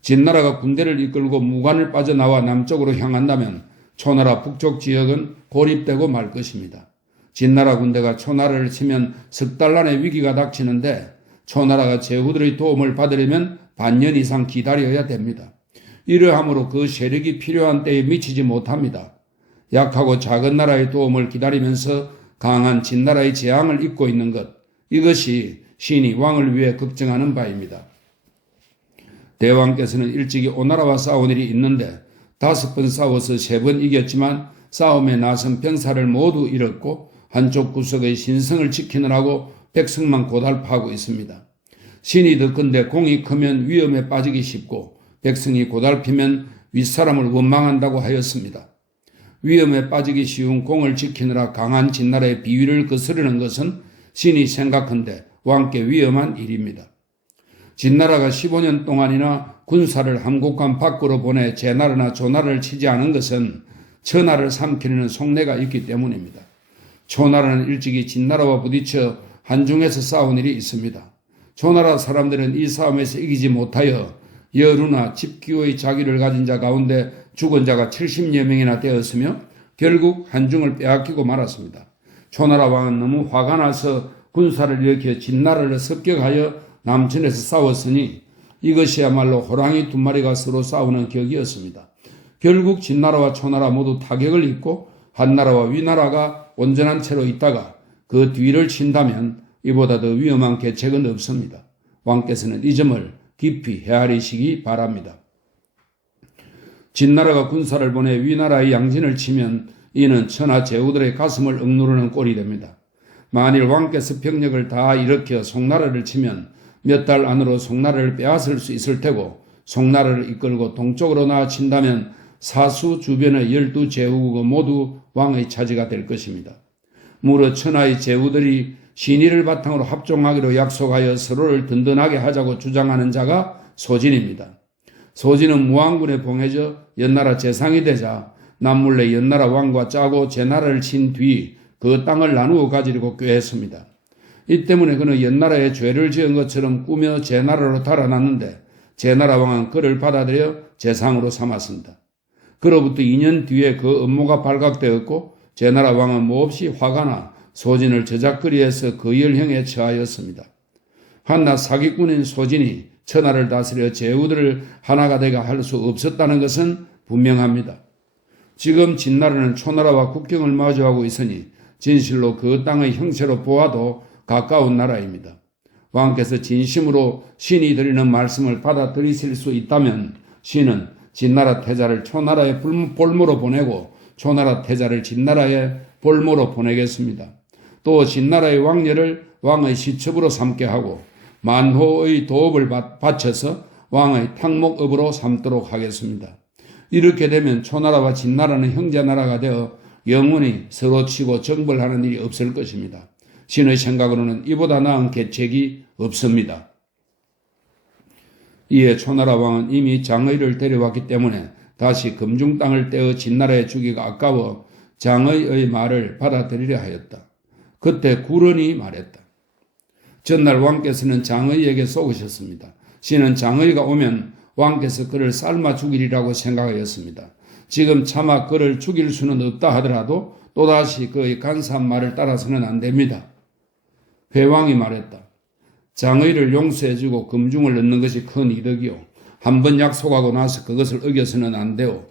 진나라가 군대를 이끌고 무관을 빠져나와 남쪽으로 향한다면 초나라 북쪽 지역은 고립되고 말 것입니다. 진나라 군대가 초나라를 치면 석 달 안에 위기가 닥치는데 초나라가 제후들의 도움을 받으려면 반년 이상 기다려야 됩니다. 이러함으로 그 세력이 필요한 때에 미치지 못합니다. 약하고 작은 나라의 도움을 기다리면서 강한 진나라의 재앙을 입고 있는 것, 이것이 신이 왕을 위해 걱정하는 바입니다. 대왕께서는 일찍이 오나라와 싸운 일이 있는데 5번 싸워서 3번 이겼지만 싸움에 나선 병사를 모두 잃었고 한쪽 구석의 신성을 지키느라고 백성만 고달파하고 있습니다. 신이 덕건데 공이 크면 위험에 빠지기 쉽고 백성이 고달피면 윗사람을 원망한다고 하였습니다. 위험에 빠지기 쉬운 공을 지키느라 강한 진나라의 비위를 거스르는 것은 신이 생각한데 왕께 위험한 일입니다. 진나라가 15년 동안이나 군사를 함국관 밖으로 보내 제나라나 조나라를 치지 않은 것은 처나를 삼키려는 속내가 있기 때문입니다. 초나라는 일찍이 진나라와 부딪혀 한중에서 싸운 일이 있습니다. 초나라 사람들은 이 싸움에서 이기지 못하여 여루나 집기의 자기를 가진 자 가운데 죽은 자가 70여 명이나 되었으며 결국 한중을 빼앗기고 말았습니다. 초나라 왕은 너무 화가 나서 군사를 일으켜 진나라를 습격하여 남천에서 싸웠으니 이것이야말로 호랑이 두 마리가 서로 싸우는 격이었습니다. 결국 진나라와 초나라 모두 타격을 입고 한나라와 위나라가 온전한 채로 있다가 그 뒤를 친다면 이보다 더 위험한 계책은 없습니다. 왕께서는 이 점을 깊이 헤아리시기 바랍니다. 진나라가 군사를 보내 위나라의 양진을 치면 이는 천하 제후들의 가슴을 억누르는 꼴이 됩니다. 만일 왕께서 병력을 다 일으켜 송나라를 치면 몇 달 안으로 송나라를 빼앗을 수 있을 테고 송나라를 이끌고 동쪽으로 나아친다면 사수 주변의 12제후국은 모두 왕의 차지가 될 것입니다. 무릇 천하의 제후들이 신의를 바탕으로 합종하기로 약속하여 서로를 든든하게 하자고 주장하는 자가 소진입니다. 소진은 무왕군에 봉해져 연나라 재상이 되자 남몰래 연나라 왕과 짜고 제나라를 친 뒤 그 땅을 나누어 가지려고 꾀했습니다. 이 때문에 그는 연나라에 죄를 지은 것처럼 꾸며 제나라로 달아났는데 제나라 왕은 그를 받아들여 재상으로 삼았습니다. 그로부터 2년 뒤에 그 음모가 발각되었고 제나라 왕은 몹시 화가 나 소진을 저작거리해서 거열형에 처하였습니다. 한낱 사기꾼인 소진이 천하를 다스려 제후들을 하나가 되게 할 수 없었다는 것은 분명합니다. 지금 진나라는 초나라와 국경을 마주하고 있으니 진실로 그 땅의 형체로 보아도 가까운 나라입니다. 왕께서 진심으로 신이 드리는 말씀을 받아들이실 수 있다면 신은 진나라 태자를 초나라의 볼모로 보내고 초나라 태자를 진나라의 볼모로 보내겠습니다. 또 진나라의 왕녀를 왕의 시첩으로 삼게 하고 만호의 도읍을 바쳐서 왕의 탕목읍으로 삼도록 하겠습니다. 이렇게 되면 초나라와 진나라는 형제나라가 되어 영원히 서로 치고 정벌하는 일이 없을 것입니다. 신의 생각으로는 이보다 나은 계책이 없습니다. 이에 초나라 왕은 이미 장의를 데려왔기 때문에 다시 금중 땅을 떼어 진나라에 주기가 아까워 장의의 말을 받아들이려 하였다. 그때 구런이 말했다. 전날 왕께서는 장의에게 속으셨습니다. 신은 장의가 오면 왕께서 그를 삶아 죽이리라고 생각하였습니다. 지금 차마 그를 죽일 수는 없다 하더라도 또다시 그의 간사한 말을 따라서는 안 됩니다. 회왕이 말했다. 장의를 용서해주고 금중을 넣는 것이 큰 이득이요. 한번 약속하고 나서 그것을 어겨서는 안 되오.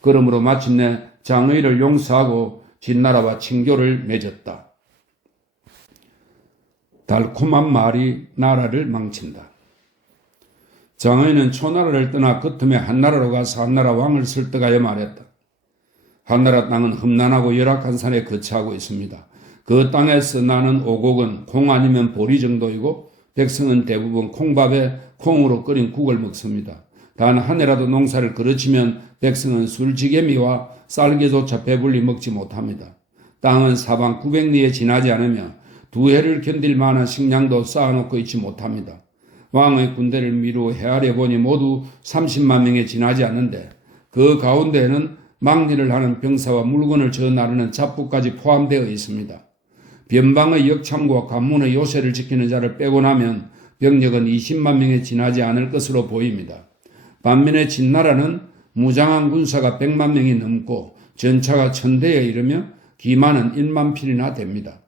그러므로 마침내 장의를 용서하고 진나라와 친교를 맺었다. 달콤한 말이 나라를 망친다. 장의는 초나라를 떠나 그 틈에 한나라로 가서 한나라 왕을 설득하여 말했다. 한나라 땅은 험난하고 열악한 산에 거처하고 있습니다. 그 땅에서 나는 오곡은 콩 아니면 보리 정도이고 백성은 대부분 콩밥에 콩으로 끓인 국을 먹습니다. 단 한 해라도 농사를 그르치면 백성은 술지개미와 쌀개조차 배불리 먹지 못합니다. 땅은 사방 900리에 지나지 않으며 2해를 견딜 만한 식량도 쌓아놓고 있지 못합니다. 왕의 군대를 미루어 헤아려 보니 모두 30만 명에 지나지 않는데 그 가운데에는 막리를 하는 병사와 물건을 저 나르는 잡부까지 포함되어 있습니다. 변방의 역참과 관문의 요새를 지키는 자를 빼고 나면 병력은 20만 명에 지나지 않을 것으로 보입니다. 반면에 진나라는 무장한 군사가 100만 명이 넘고 전차가 1000대에 이르며 기마는 1만 필이나 됩니다.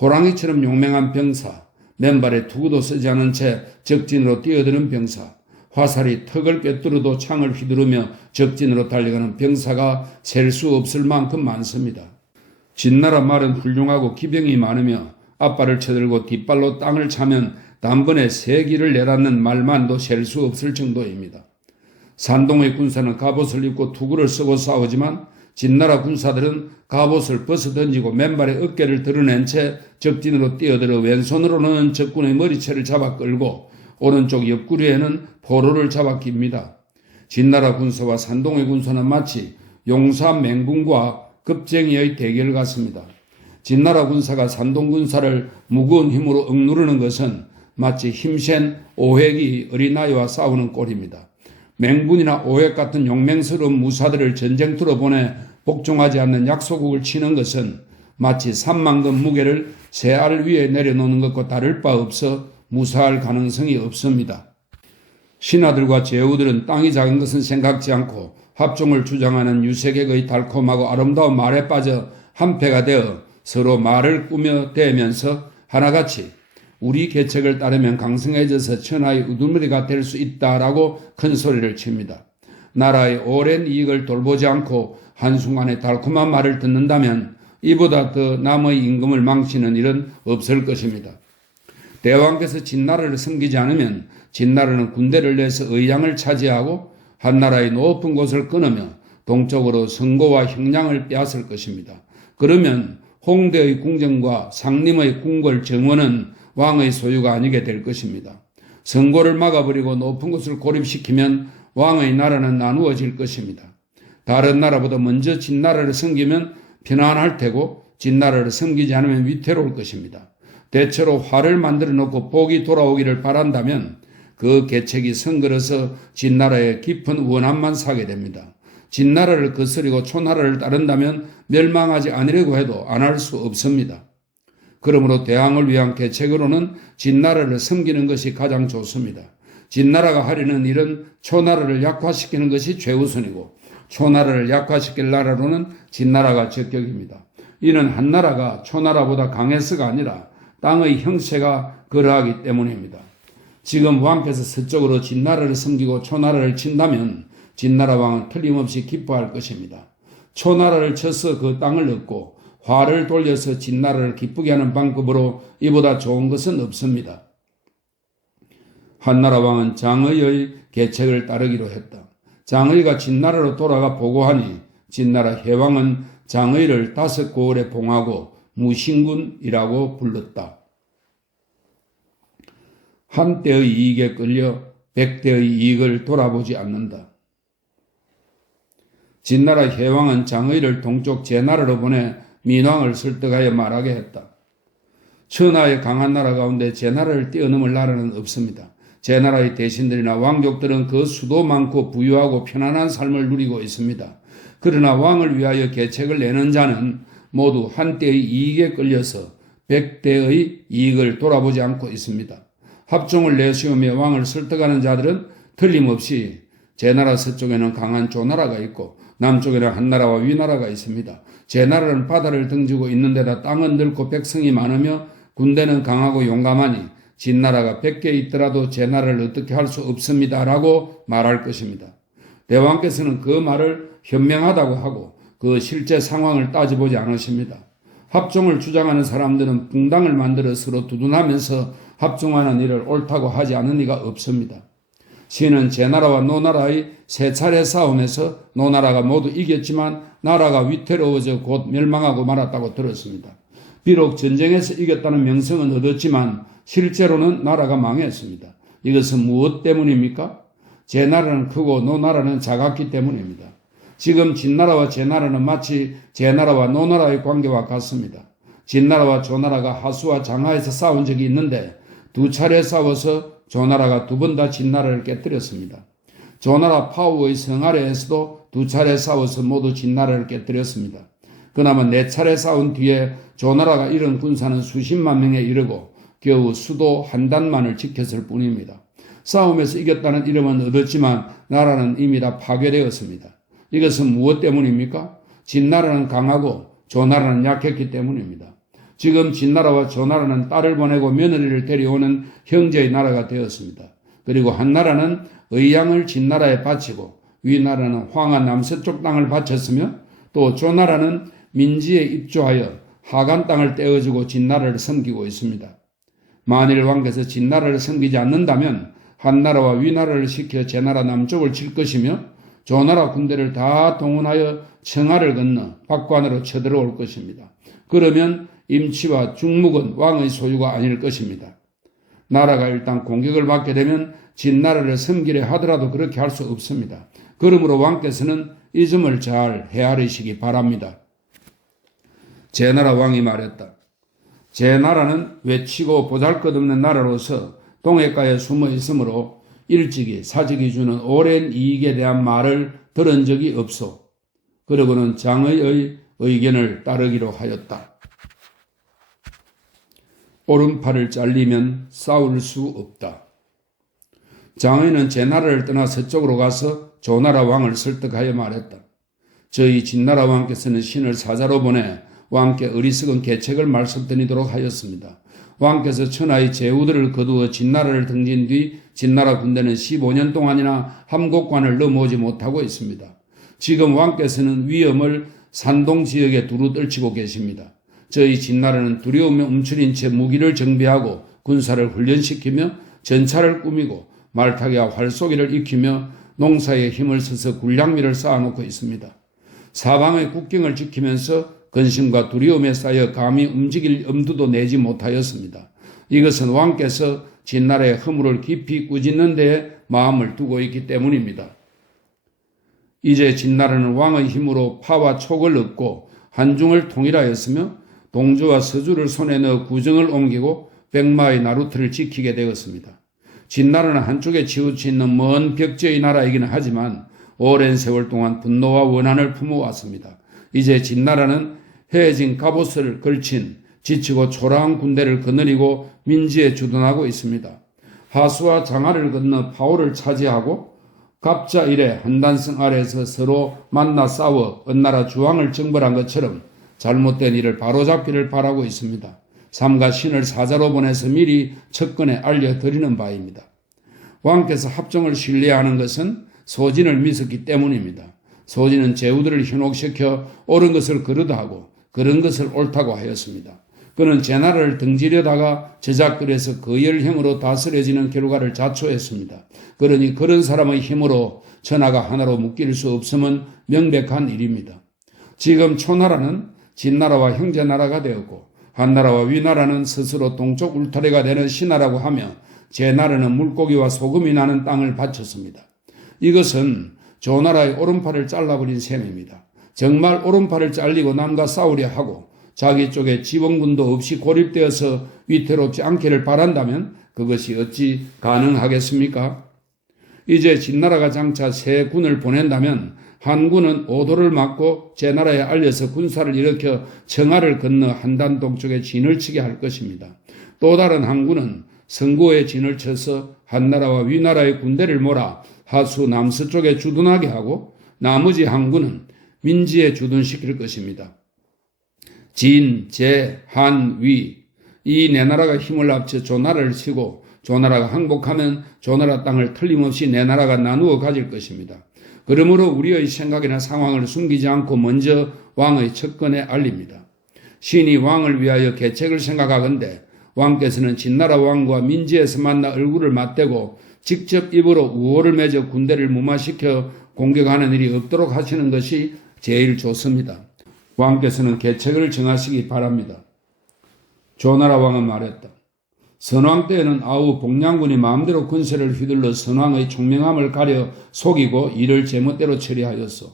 호랑이처럼 용맹한 병사, 맨발에 투구도 쓰지 않은 채 적진으로 뛰어드는 병사, 화살이 턱을 꿰뚫어도 창을 휘두르며 적진으로 달려가는 병사가 셀 수 없을 만큼 많습니다. 진나라 말은 훌륭하고 기병이 많으며 앞발을 쳐들고 뒷발로 땅을 차면 단번에 3기를 내닫는 말만도 셀 수 없을 정도입니다. 산동의 군사는 갑옷을 입고 투구를 쓰고 싸우지만 진나라 군사들은 갑옷을 벗어던지고 맨발에 어깨를 드러낸 채 적진으로 뛰어들어 왼손으로는 적군의 머리채를 잡아 끌고 오른쪽 옆구리에는 포로를 잡아 깁니다. 진나라 군사와 산동의 군사는 마치 용사 맹군과 급쟁이의 대결 같습니다. 진나라 군사가 산동 군사를 무거운 힘으로 억누르는 것은 마치 힘센 오획이 어린아이와 싸우는 꼴입니다. 맹군이나 오획 같은 용맹스러운 무사들을 전쟁터로 보내 복종하지 않는 약소국을 치는 것은 마치 3만근 무게를 새 알 위에 내려놓는 것과 다를 바 없어 무사할 가능성이 없습니다. 신하들과 제후들은 땅이 작은 것은 생각지 않고 합종을 주장하는 유색액의 달콤하고 아름다운 말에 빠져 한패가 되어 서로 말을 꾸며대면서 하나같이 우리 계책을 따르면 강성해져서 천하의 우두머리가 될 수 있다라고 큰 소리를 칩니다. 나라의 오랜 이익을 돌보지 않고 한순간에 달콤한 말을 듣는다면 이보다 더 남의 임금을 망치는 일은 없을 것입니다. 대왕께서 진나라를 섬기지 않으면 진나라는 군대를 내서 의양을 차지하고 한나라의 높은 곳을 끊으며 동쪽으로 성고와 형량을 빼앗을 것입니다. 그러면 홍대의 궁정과 상림의 궁궐 정원은 왕의 소유가 아니게 될 것입니다. 성고를 막아버리고 높은 곳을 고립시키면 왕의 나라는 나누어질 것입니다. 다른 나라보다 먼저 진나라를 섬기면 편안할 테고 진나라를 섬기지 않으면 위태로울 것입니다. 대체로 화를 만들어 놓고 복이 돌아오기를 바란다면 그 계책이 성글어서 진나라에 깊은 원한만 사게 됩니다. 진나라를 거스리고 초나라를 따른다면 멸망하지 않으려고 해도 안 할 수 없습니다. 그러므로 대왕을 위한 계책으로는 진나라를 섬기는 것이 가장 좋습니다. 진나라가 하려는 일은 초나라를 약화시키는 것이 최우선이고 초나라를 약화시킬 나라로는 진나라가 적격입니다. 이는 한나라가 초나라보다 강해서가 아니라 땅의 형세가 그러하기 때문입니다. 지금 왕께서 서쪽으로 진나라를 섬기고 초나라를 친다면 진나라 왕은 틀림없이 기뻐할 것입니다. 초나라를 쳐서 그 땅을 얻고 화를 돌려서 진나라를 기쁘게 하는 방법으로 이보다 좋은 것은 없습니다. 한나라 왕은 장의의 계책을 따르기로 했다. 장의가 진나라로 돌아가 보고하니 진나라 해왕은 장의를 5고을에 봉하고 무신군이라고 불렀다. 한때의 이익에 끌려 100대의 이익을 돌아보지 않는다. 진나라 해왕은 장의를 동쪽 제나라로 보내 민왕을 설득하여 말하게 했다. 천하의 강한 나라 가운데 제나라를 뛰어넘을 나라는 없습니다. 제나라의 대신들이나 왕족들은 그 수도 많고 부유하고 편안한 삶을 누리고 있습니다. 그러나 왕을 위하여 계책을 내는 자는 모두 한때의 이익에 끌려서 100대의 이익을 돌아보지 않고 있습니다. 합종을 내세우며 왕을 설득하는 자들은 틀림없이 제나라 서쪽에는 강한 조나라가 있고 남쪽에는 한나라와 위나라가 있습니다. 제나라는 바다를 등지고 있는 데다 땅은 넓고 백성이 많으며 군대는 강하고 용감하니 진나라가 100개 있더라도 제나라를 어떻게 할 수 없습니다라고 말할 것입니다. 대왕께서는 그 말을 현명하다고 하고 그 실제 상황을 따져보지 않으십니다. 합종을 주장하는 사람들은 붕당을 만들어 서로 두둔하면서 합종하는 일을 옳다고 하지 않은 이가 없습니다. 신은 제나라와 노나라의 3차례 싸움에서 노나라가 모두 이겼지만 나라가 위태로워져 곧 멸망하고 말았다고 들었습니다. 비록 전쟁에서 이겼다는 명성은 얻었지만 실제로는 나라가 망했습니다. 이것은 무엇 때문입니까? 제나라는 크고 노나라는 작았기 때문입니다. 지금 진나라와 제나라는 마치 제나라와 노나라의 관계와 같습니다. 진나라와 조나라가 하수와 장하에서 싸운 적이 있는데 2차례 싸워서 조나라가 2번 다 진나라를 깨뜨렸습니다. 조나라 파우의 성 아래에서도 2차례 싸워서 모두 진나라를 깨뜨렸습니다. 그나마 4차례 싸운 뒤에 조나라가 잃은 군사는 수십만 명에 이르고 겨우 수도 한단만을 지켰을 뿐입니다. 싸움에서 이겼다는 이름은 얻었지만 나라는 이미 다 파괴되었습니다. 이것은 무엇 때문입니까? 진나라는 강하고 조나라는 약했기 때문입니다. 지금 진나라와 조나라는 딸을 보내고 며느리를 데려오는 형제의 나라가 되었습니다. 그리고 한나라는 의양을 진나라에 바치고 위나라는 황한 남서쪽 땅을 바쳤으며 또 조나라는 민지에 입주하여 하간 땅을 떼어주고 진나라를 섬기고 있습니다. 만일 왕께서 진나라를 섬기지 않는다면 한나라와 위나라를 시켜 제나라 남쪽을 칠 것이며 조나라 군대를 다 동원하여 청하를 건너 박관으로 쳐들어올 것입니다. 그러면 임치와 중묵은 왕의 소유가 아닐 것입니다. 나라가 일단 공격을 받게 되면 진나라를 섬기려 하더라도 그렇게 할 수 없습니다. 그러므로 왕께서는 이 점을 잘 헤아리시기 바랍니다. 제나라 왕이 말했다. 제 나라는 외치고 보잘것없는 나라로서 동해가에 숨어 있으므로 일찍이 사직이 주는 오랜 이익에 대한 말을 들은 적이 없소. 그러고는 장의의 의견을 따르기로 하였다. 오른팔을 잘리면 싸울 수 없다. 장의는 제 나라를 떠나 서쪽으로 가서 조나라 왕을 설득하여 말했다. 저희 진나라 왕께서는 신을 사자로 보내 왕께 어리석은 계책을 말씀드리도록 하였습니다. 왕께서 천하의 제후들을 거두어 진나라를 등진 뒤 진나라 군대는 15년 동안이나 함곡관을 넘어오지 못하고 있습니다. 지금 왕께서는 위험을 산동 지역에 두루 떨치고 계십니다. 저희 진나라는 두려움에 움츠린 채 무기를 정비하고 군사를 훈련시키며 전차를 꾸미고 말타기와 활쏘기를 익히며 농사에 힘을 써서 군량미를 쌓아놓고 있습니다. 사방의 국경을 지키면서 근심과 두려움에 쌓여 감히 움직일 엄두도 내지 못하였습니다. 이것은 왕께서 진나라의 허물을 깊이 꾸짖는 데에 마음을 두고 있기 때문입니다. 이제 진나라는 왕의 힘으로 파와 촉을 얻고 한중을 통일하였으며 동주와 서주를 손에 넣어 구정을 옮기고 백마의 나루트를 지키게 되었습니다. 진나라는 한쪽에 치우쳐 있는 먼 벽지의 나라이기는 하지만 오랜 세월 동안 분노와 원한을 품어왔습니다. 이제 진나라는 헤어진 갑옷을 걸친 지치고 초라한 군대를 거느리고 민지에 주둔하고 있습니다. 하수와 장하를 건너 파오를 차지하고 갑자 이래 한단성 아래에서 서로 만나 싸워 은나라 주왕을 정벌한 것처럼 잘못된 일을 바로잡기를 바라고 있습니다. 삼가 신을 사자로 보내서 미리 척근에 알려드리는 바입니다. 왕께서 합정을 신뢰하는 것은 소진을 믿었기 때문입니다. 소진은 제후들을 현혹시켜 옳은 것을 그르다하고 그런 것을 옳다고 하였습니다. 그는 제나라를 등지려다가 제작들에서 거열형으로 다스려지는 결과를 자초했습니다. 그러니 그런 사람의 힘으로 천하가 하나로 묶일 수 없음은 명백한 일입니다. 지금 초나라는 진나라와 형제나라가 되었고 한나라와 위나라는 스스로 동쪽 울타리가 되는 신하라고 하며 제나라는 물고기와 소금이 나는 땅을 바쳤습니다. 이것은 조나라의 오른팔을 잘라버린 셈입니다. 정말 오른팔을 잘리고 남과 싸우려 하고 자기 쪽에 지원군도 없이 고립되어서 위태롭지 않기를 바란다면 그것이 어찌 가능하겠습니까? 이제 진나라가 장차 새 군을 보낸다면 한군은 오도를 막고 제나라에 알려서 군사를 일으켜 청하를 건너 한단 동쪽에 진을 치게 할 것입니다. 또 다른 한군은 성고에 진을 쳐서 한나라와 위나라의 군대를 몰아 하수 남서쪽에 주둔하게 하고 나머지 한군은 민지에 주둔시킬 것입니다. 진, 제, 한, 위 이 네 나라가 힘을 합쳐 조나라를 치고 조나라가 항복하면 조나라 땅을 틀림없이 네 나라가 나누어 가질 것입니다. 그러므로 우리의 생각이나 상황을 숨기지 않고 먼저 왕의 척근에 알립니다. 신이 왕을 위하여 계책을 생각하건대 왕께서는 진나라 왕과 민지에서 만나 얼굴을 맞대고 직접 입으로 우호를 맺어 군대를 무마시켜 공격하는 일이 없도록 하시는 것이 제일 좋습니다. 왕께서는 계책을 정하시기 바랍니다. 조나라 왕은 말했다. 선왕 때에는 아우 복량군이 마음대로 군세를 휘둘러 선왕의 총명함을 가려 속이고 일을 제멋대로 처리하였소.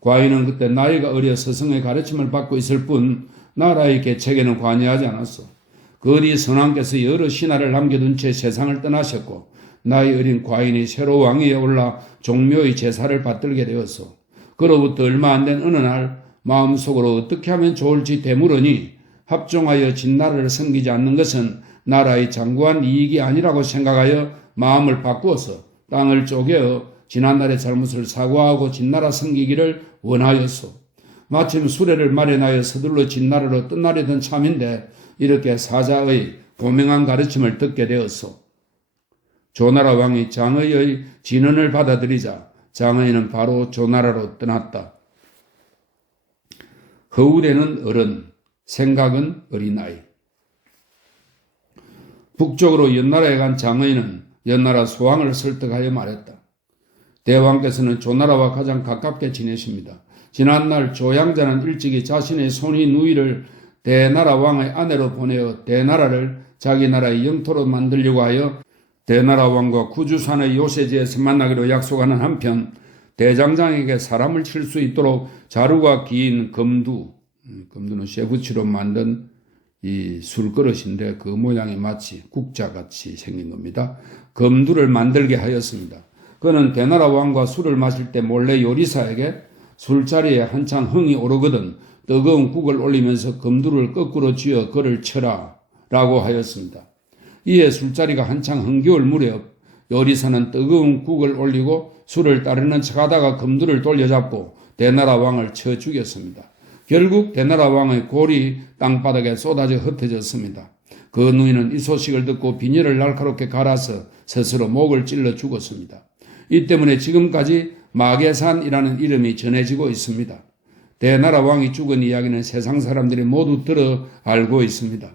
과인은 그때 나이가 어려 스승의 가르침을 받고 있을 뿐 나라의 계책에는 관여하지 않았소. 그 뒤 선왕께서 여러 신하를 남겨둔 채 세상을 떠나셨고 나이 어린 과인이 새로 왕위에 올라 종묘의 제사를 받들게 되었소. 그로부터 얼마 안 된 어느 날 마음속으로 어떻게 하면 좋을지 되물으니 합종하여 진나라를 섬기지 않는 것은 나라의 장구한 이익이 아니라고 생각하여 마음을 바꾸어서 땅을 쪼개어 지난날의 잘못을 사과하고 진나라 섬기기를 원하였소. 마침 수레를 마련하여 서둘러 진나라로 떠나려던 참인데 이렇게 사자의 고명한 가르침을 듣게 되었소. 조나라 왕이 장의의 진언을 받아들이자 장의는 바로 조나라로 떠났다. 허울에는 어른, 생각은 어린아이. 북쪽으로 연나라에 간 장의는 연나라 소왕을 설득하여 말했다. 대왕께서는 조나라와 가장 가깝게 지내십니다. 지난날 조양자는 일찍이 자신의 손이 누이를 대나라 왕의 아내로 보내어 대나라를 자기 나라의 영토로 만들려고 하여 대나라 왕과 구주산의 요새지에서 만나기로 약속하는 한편 대장장에게 사람을 칠 수 있도록 자루가 긴 검두, 검두는 쇠붙이로 만든 이 술그릇인데 그 모양이 마치 국자같이 생긴 겁니다. 검두를 만들게 하였습니다. 그는 대나라 왕과 술을 마실 때 몰래 요리사에게 술자리에 한창 흥이 오르거든 뜨거운 국을 올리면서 검두를 거꾸로 쥐어 그를 쳐라 라고 하였습니다. 이에 술자리가 한창 흥겨울 무렵 요리사는 뜨거운 국을 올리고 술을 따르는 척하다가 검두를 돌려잡고 대나라 왕을 쳐 죽였습니다. 결국 대나라 왕의 골이 땅바닥에 쏟아져 흩어졌습니다. 그 누이는 이 소식을 듣고 비닐을 날카롭게 갈아서 스스로 목을 찔러 죽었습니다. 이 때문에 지금까지 마계산이라는 이름이 전해지고 있습니다. 대나라 왕이 죽은 이야기는 세상 사람들이 모두 들어 알고 있습니다.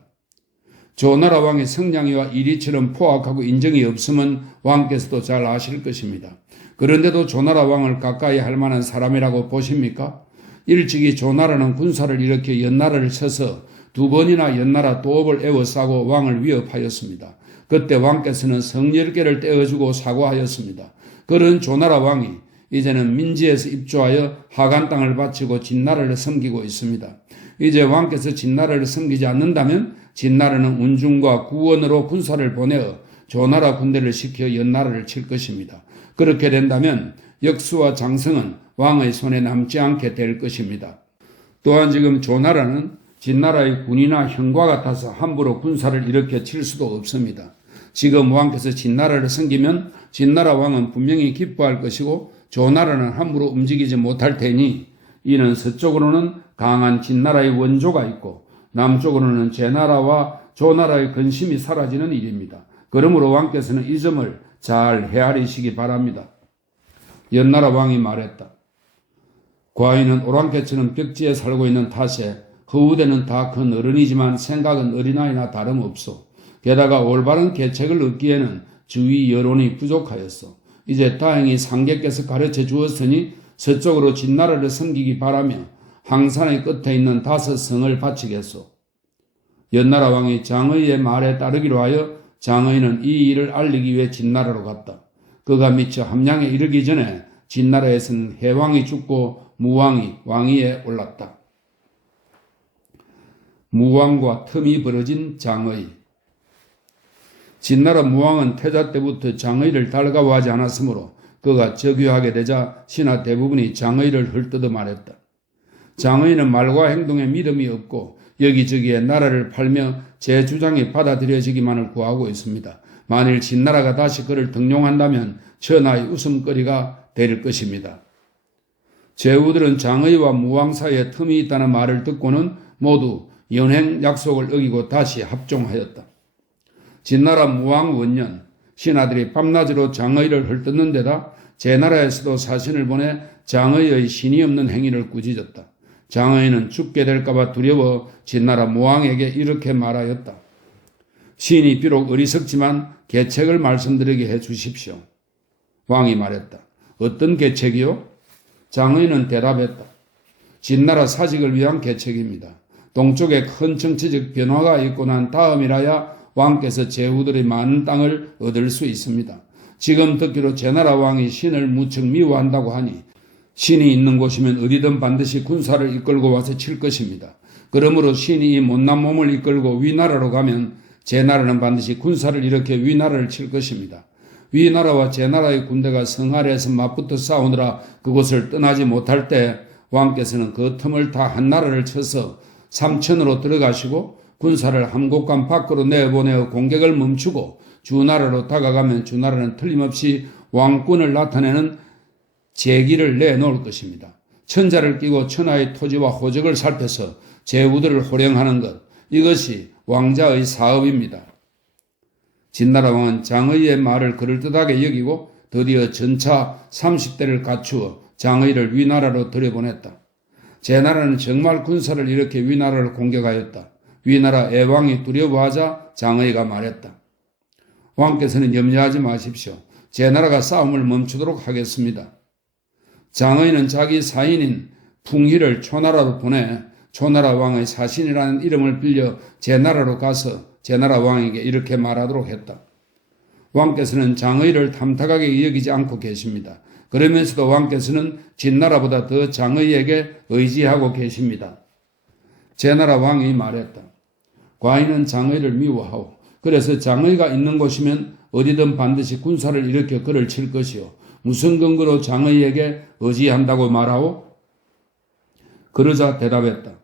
조나라 왕의 성냥이와 이리처럼 포악하고 인정이 없으면 왕께서도 잘 아실 것입니다. 그런데도 조나라 왕을 가까이 할 만한 사람이라고 보십니까? 일찍이 조나라는 군사를 일으켜 연나라를 쳐서 2번이나 연나라 도읍을 에워싸고 왕을 위협하였습니다. 그때 왕께서는 성열계를 떼어주고 사과하였습니다. 그런 조나라 왕이 이제는 민지에서 입주하여 하간 땅을 바치고 진나라를 섬기고 있습니다. 이제 왕께서 진나라를 섬기지 않는다면 진나라는 운중과 구원으로 군사를 보내어 조나라 군대를 시켜 연나라를 칠 것입니다. 그렇게 된다면 역수와 장성은 왕의 손에 남지 않게 될 것입니다. 또한 지금 조나라는 진나라의 군이나 형과 같아서 함부로 군사를 일으켜 칠 수도 없습니다. 지금 왕께서 진나라를 섬기면 진나라 왕은 분명히 기뻐할 것이고 조나라는 함부로 움직이지 못할 테니 이는 서쪽으로는 강한 진나라의 원조가 있고 남쪽으로는 제나라와 조나라의 근심이 사라지는 일입니다. 그러므로 왕께서는 이 점을 잘 헤아리시기 바랍니다. 연나라 왕이 말했다. 과인은 오랑캐처럼 벽지에 살고 있는 탓에 허우대는 다 큰 어른이지만 생각은 어린아이나 다름없소. 게다가 올바른 계책을 얻기에는 주위 여론이 부족하였소. 이제 다행히 상객께서 가르쳐 주었으니 서쪽으로 진나라를 섬기기 바라며 항산의 끝에 있는 5성을 바치겠소. 연나라 왕이 장의의 말에 따르기로 하여 장의는 이 일을 알리기 위해 진나라로 갔다. 그가 미처 함양에 이르기 전에 진나라에서는 해왕이 죽고 무왕이 왕위에 올랐다. 무왕과 틈이 벌어진 장의. 진나라 무왕은 태자 때부터 장의를 달가워하지 않았으므로 그가 즉위하게 되자 신하 대부분이 장의를 헐뜯어 말했다. 장의는 말과 행동에 믿음이 없고 여기저기에 나라를 팔며 제 주장이 받아들여지기만을 구하고 있습니다. 만일 진나라가 다시 그를 등용한다면 천하의 웃음거리가 될 것입니다. 제후들은 장의와 무왕 사이에 틈이 있다는 말을 듣고는 모두 연행 약속을 어기고 다시 합종하였다. 진나라 무왕 원년 신하들이 밤낮으로 장의를 헐뜯는 데다 제나라에서도 사신을 보내 장의의 신이 없는 행위를 꾸짖었다. 장의는 죽게 될까봐 두려워 진나라 무왕에게 이렇게 말하였다. 신이 비록 어리석지만 계책을 말씀드리게 해 주십시오. 왕이 말했다. 어떤 계책이요? 장의는 대답했다. 진나라 사직을 위한 계책입니다. 동쪽에 큰 정치적 변화가 있고 난 다음이라야 왕께서 제후들의 많은 땅을 얻을 수 있습니다. 지금 듣기로 제나라 왕이 신을 무척 미워한다고 하니 신이 있는 곳이면 어디든 반드시 군사를 이끌고 와서 칠 것입니다. 그러므로 신이 이 못난 몸을 이끌고 위나라로 가면 제나라는 반드시 군사를 일으켜 위나라를 칠 것입니다. 위나라와 제나라의 군대가 성 아래에서 맞붙어 싸우느라 그곳을 떠나지 못할 때 왕께서는 그 틈을 다 한 나라를 쳐서 삼천으로 들어가시고 군사를 함곡간 밖으로 내보내어 공격을 멈추고 주나라로 다가가면 주나라는 틀림없이 왕권을 나타내는 제기를 내놓을 것입니다. 천자를 끼고 천하의 토지와 호적을 살펴서 제후들을 호령하는 것, 이것이 왕자의 사업입니다. 진나라 왕은 장의의 말을 그럴듯하게 여기고 드디어 전차 30대를 갖추어 장의를 위나라로 들여보냈다. 제나라는 정말 군사를 일으켜 위나라를 공격하였다. 위나라 애왕이 두려워하자 장의가 말했다. 왕께서는 염려하지 마십시오. 제나라가 싸움을 멈추도록 하겠습니다. 장의는 자기 사인인 풍희를 초나라로 보내 초나라 왕의 사신이라는 이름을 빌려 제나라로 가서 제나라 왕에게 이렇게 말하도록 했다. 왕께서는 장의를 탐탁하게 여기지 않고 계십니다. 그러면서도 왕께서는 진나라보다 더 장의에게 의지하고 계십니다. 제나라 왕이 말했다. 과인은 장의를 미워하오. 그래서 장의가 있는 곳이면 어디든 반드시 군사를 일으켜 그를 칠 것이요. 무슨 근거로 장의에게 의지한다고 말하오? 그러자 대답했다.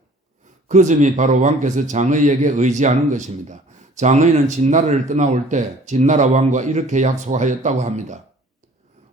그 점이 바로 왕께서 장의에게 의지하는 것입니다. 장의는 진나라를 떠나올 때 진나라 왕과 이렇게 약속하였다고 합니다.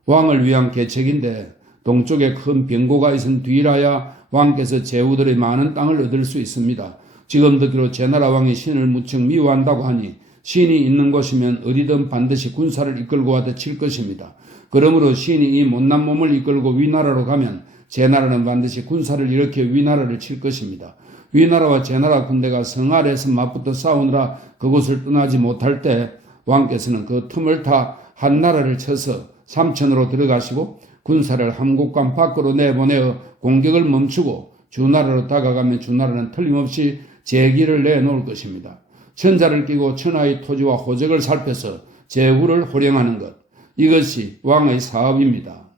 왕을 위한 계책인데 동쪽에 큰 병고가 있은 뒤라야 왕께서 제후들의 많은 땅을 얻을 수 있습니다. 지금 듣기로 제나라 왕이 신을 무척 미워한다고 하니 신이 있는 곳이면 어디든 반드시 군사를 이끌고 와서 칠 것입니다. 그러므로 신이 이 못난 몸을 이끌고 위나라로 가면 제나라는 반드시 군사를 일으켜 위나라를 칠 것입니다. 위나라와 제나라 군대가 성 아래에서 맞붙어 싸우느라 그곳을 떠나지 못할 때 왕께서는 그 틈을 타 한 나라를 쳐서 삼천으로 들어가시고 군사를 함국강 밖으로 내보내어 공격을 멈추고 주나라로 다가가면 주나라는 틀림없이 제기를 내놓을 것입니다. 천자를 끼고 천하의 토지와 호적을 살펴서 제후를 호령하는 것, 이것이 왕의 사업입니다.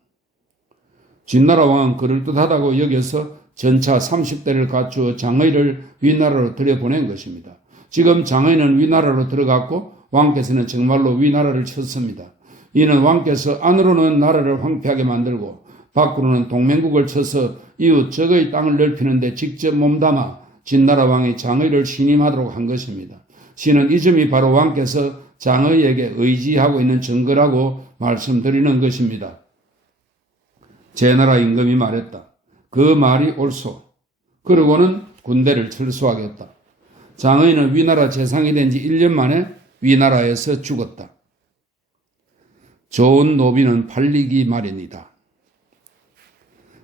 진나라 왕은 그럴듯하다고 여겨서 전차 30대를 갖추어 장의를 위나라로 들여보낸 것입니다. 지금 장의는 위나라로 들어갔고 왕께서는 정말로 위나라를 쳤습니다. 이는 왕께서 안으로는 나라를 황폐하게 만들고 밖으로는 동맹국을 쳐서 이웃 적의 땅을 넓히는데 직접 몸담아 진나라 왕이 장의를 신임하도록 한 것입니다. 신은 이 점이 바로 왕께서 장의에게 의지하고 있는 증거라고 말씀드리는 것입니다. 제나라 임금이 말했다. 그 말이 옳소. 그러고는 군대를 철수하겠다. 장의는 위나라 재상이 된 지 1년 만에 위나라에서 죽었다. 좋은 노비는 팔리기 마련이다.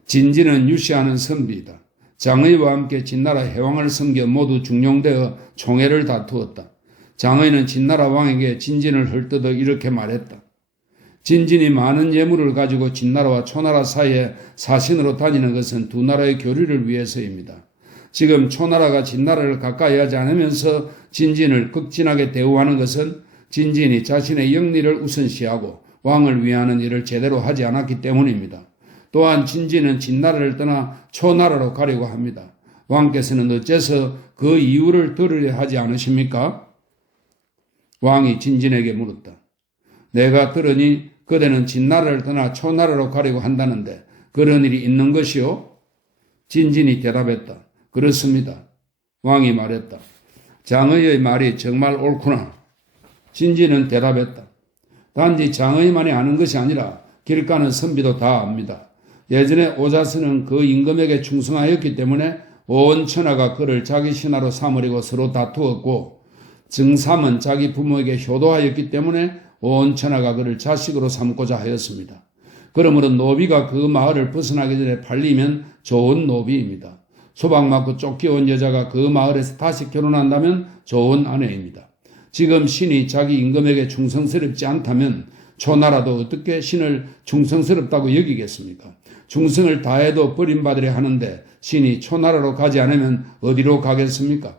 진지는 유시하는 선비이다. 장의와 함께 진나라 해왕을 섬겨 모두 중용되어 총애를 다투었다. 장의는 진나라 왕에게 진진을 헐뜯어 이렇게 말했다. 진진이 많은 예물을 가지고 진나라와 초나라 사이에 사신으로 다니는 것은 두 나라의 교류를 위해서입니다. 지금 초나라가 진나라를 가까이 하지 않으면서 진진을 극진하게 대우하는 것은 진진이 자신의 영리를 우선시하고 왕을 위하는 일을 제대로 하지 않았기 때문입니다. 또한 진진은 진나라를 떠나 초나라로 가려고 합니다. 왕께서는 어째서 그 이유를 들으려 하지 않으십니까? 왕이 진진에게 물었다. 내가 들으니 그대는 진나라를 떠나 초나라로 가려고 한다는데 그런 일이 있는 것이요? 진진이 대답했다. 그렇습니다. 왕이 말했다. 장의의 말이 정말 옳구나. 진진은 대답했다. 단지 장의만이 아는 것이 아니라 길 가는 선비도 다 압니다. 예전에 오자스는 그 임금에게 충성하였기 때문에 온 천하가 그를 자기 신하로 삼으려고 서로 다투었고 증삼은 자기 부모에게 효도하였기 때문에 온 천하가 그를 자식으로 삼고자 하였습니다. 그러므로 노비가 그 마을을 벗어나기 전에 팔리면 좋은 노비입니다. 소방 맞고 쫓겨온 여자가 그 마을에서 다시 결혼한다면 좋은 아내입니다. 지금 신이 자기 임금에게 충성스럽지 않다면 초나라도 어떻게 신을 충성스럽다고 여기겠습니까? 충성을 다해도 버림받으려 하는데 신이 초나라로 가지 않으면 어디로 가겠습니까?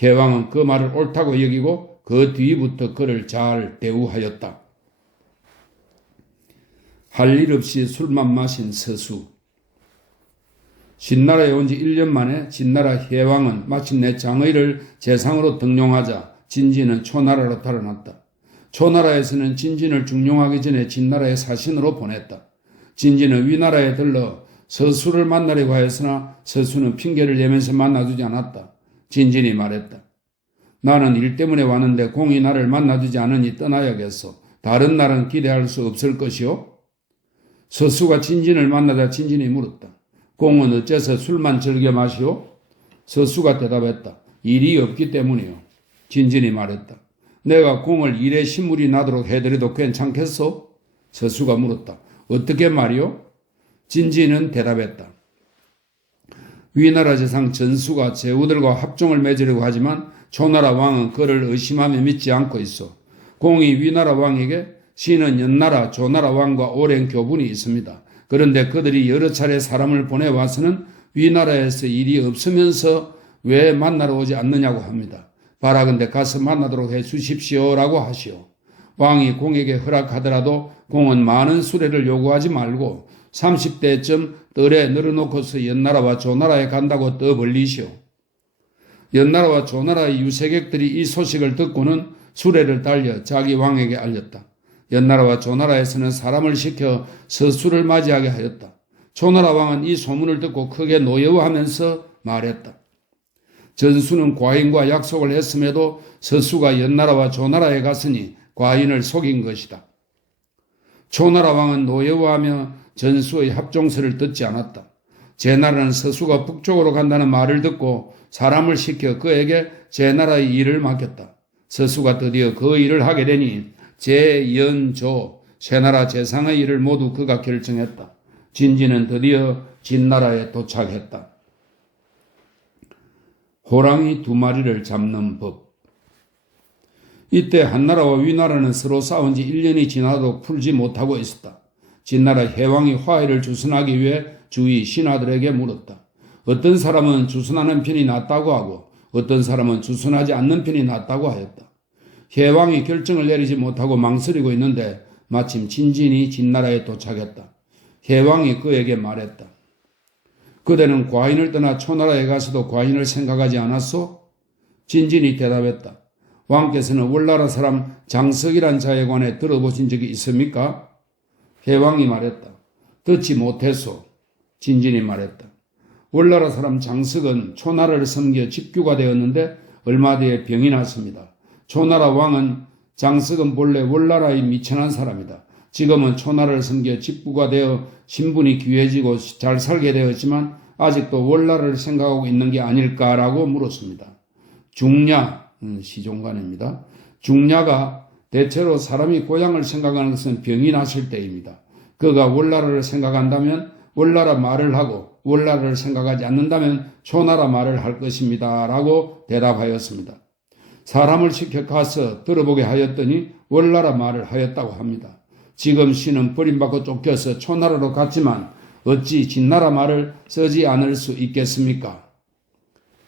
해왕은 그 말을 옳다고 여기고 그 뒤부터 그를 잘 대우하였다. 할 일 없이 술만 마신 서수. 진나라에 온 지 1년 만에 진나라 해왕은 마침내 장의를 재상으로 등용하자 진진은 초나라로 달아났다. 초나라에서는 진진을 중용하기 전에 진나라의 사신으로 보냈다. 진진은 위나라에 들러 서수를 만나려고 하였으나 서수는 핑계를 대면서 만나주지 않았다. 진진이 말했다. 나는 일 때문에 왔는데 공이 나를 만나주지 않으니 떠나야겠소. 다른 날은 기대할 수 없을 것이요? 서수가 진진을 만나자 진진이 물었다. 공은 어째서 술만 즐겨 마시오? 서수가 대답했다. 일이 없기 때문이요. 진진이 말했다. 내가 공을 일에 신물이 나도록 해드려도 괜찮겠소? 서수가 물었다. 어떻게 말이오? 진진은 대답했다. 위나라 재상 전수가 제후들과 합종을 맺으려고 하지만 초나라 왕은 그를 의심하며 믿지 않고 있어. 공이 위나라 왕에게 신은 연나라 조나라 왕과 오랜 교분이 있습니다. 그런데 그들이 여러 차례 사람을 보내와서는 위나라에서 일이 없으면서 왜 만나러 오지 않느냐고 합니다. 바라건대 가서 만나도록 해 주십시오라고 하시오. 왕이 공에게 허락하더라도 공은 많은 수레를 요구하지 말고 30대쯤 뜰에 늘어놓고서 연나라와 조나라에 간다고 떠벌리시오. 연나라와 조나라의 유색객들이 이 소식을 듣고는 수레를 달려 자기 왕에게 알렸다. 연나라와 조나라에서는 사람을 시켜 서수를 맞이하게 하였다. 조나라 왕은 이 소문을 듣고 크게 노여워하면서 말했다. 전수는 과인과 약속을 했음에도 서수가 연나라와 조나라에 갔으니 과인을 속인 것이다. 조나라 왕은 노여워하며 전수의 합종서를 듣지 않았다. 제 나라는 서수가 북쪽으로 간다는 말을 듣고 사람을 시켜 그에게 제 나라의 일을 맡겼다. 서수가 드디어 그 일을 하게 되니 제연조 세 나라 재상의 일을 모두 그가 결정했다. 진지는 드디어 진나라에 도착했다. 호랑이 2마리를 잡는 법. 이때 한나라와 위나라는 서로 싸운 지 1년이 지나도 풀지 못하고 있었다. 진나라 해왕이 화해를 주선하기 위해 주위 신하들에게 물었다. 어떤 사람은 주선하는 편이 낫다고 하고 어떤 사람은 주선하지 않는 편이 낫다고 하였다. 해왕이 결정을 내리지 못하고 망설이고 있는데 마침 진진이 진나라에 도착했다. 해왕이 그에게 말했다. 그대는 과인을 떠나 초나라에 가서도 과인을 생각하지 않았소? 진진이 대답했다. 왕께서는 월나라 사람 장석이란 자에 관해 들어보신 적이 있습니까? 해왕이 말했다. 듣지 못했소. 진진이 말했다. 월나라 사람 장석은 초나라를 섬겨 집규가 되었는데 얼마 뒤에 병이 났습니다. 초나라 왕은 장석은 본래 월나라의 미천한 사람이다. 지금은 초나라를 섬겨 집부가 되어 신분이 귀해지고 잘 살게 되었지만 아직도 월나라를 생각하고 있는 게 아닐까라고 물었습니다. 중냐, 시종간입니다. 중냐가 대체로 사람이 고향을 생각하는 것은 병이 났을 때입니다. 그가 월나라를 생각한다면 월나라 말을 하고 월나라를 생각하지 않는다면 초나라 말을 할 것입니다. 라고 대답하였습니다. 사람을 시켜 가서 들어보게 하였더니 월나라 말을 하였다고 합니다. 지금 신은 버림받고 쫓겨서 초나라로 갔지만 어찌 진나라 말을 쓰지 않을 수 있겠습니까?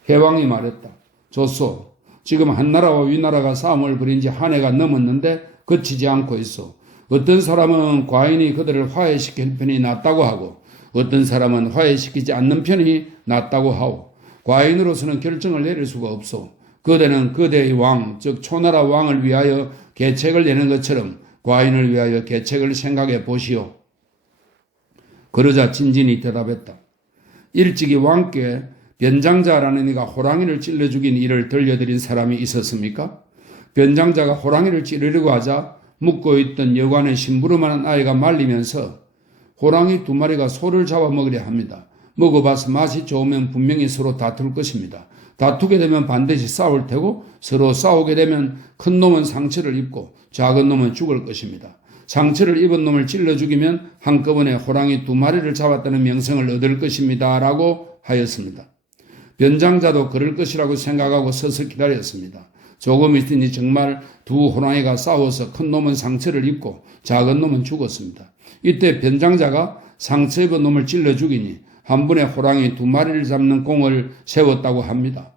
해왕이 말했다. 좋소. 지금 한나라와 위나라가 싸움을 벌인 지 한 해가 넘었는데 그치지 않고 있어. 어떤 사람은 과인이 그들을 화해시킬 편이 낫다고 하고 어떤 사람은 화해시키지 않는 편이 낫다고 하오. 과인으로서는 결정을 내릴 수가 없소. 그대는 그대의 왕, 즉 초나라 왕을 위하여 계책을 내는 것처럼 과인을 위하여 계책을 생각해 보시오. 그러자 진진이 대답했다. 일찍이 왕께 변장자라는 이가 호랑이를 찔러 죽인 일을 들려드린 사람이 있었습니까? 변장자가 호랑이를 찌르려고 하자 묵고 있던 여관의 심부름하는 아이가 말리면서 호랑이 2마리가 소를 잡아먹으려 합니다. 먹어봐서 맛이 좋으면 분명히 서로 다툴 것입니다. 다투게 되면 반드시 싸울 테고 서로 싸우게 되면 큰 놈은 상처를 입고 작은 놈은 죽을 것입니다. 상처를 입은 놈을 찔러 죽이면 한꺼번에 호랑이 2마리를 잡았다는 명성을 얻을 것입니다. 라고 하였습니다. 변장자도 그럴 것이라고 생각하고 서서 기다렸습니다. 조금 있더니 정말 2 호랑이가 싸워서 큰 놈은 상처를 입고 작은 놈은 죽었습니다. 이때 변장자가 상처 입은 놈을 찔러 죽이니 한 번에 호랑이 2마리를 잡는 공을 세웠다고 합니다.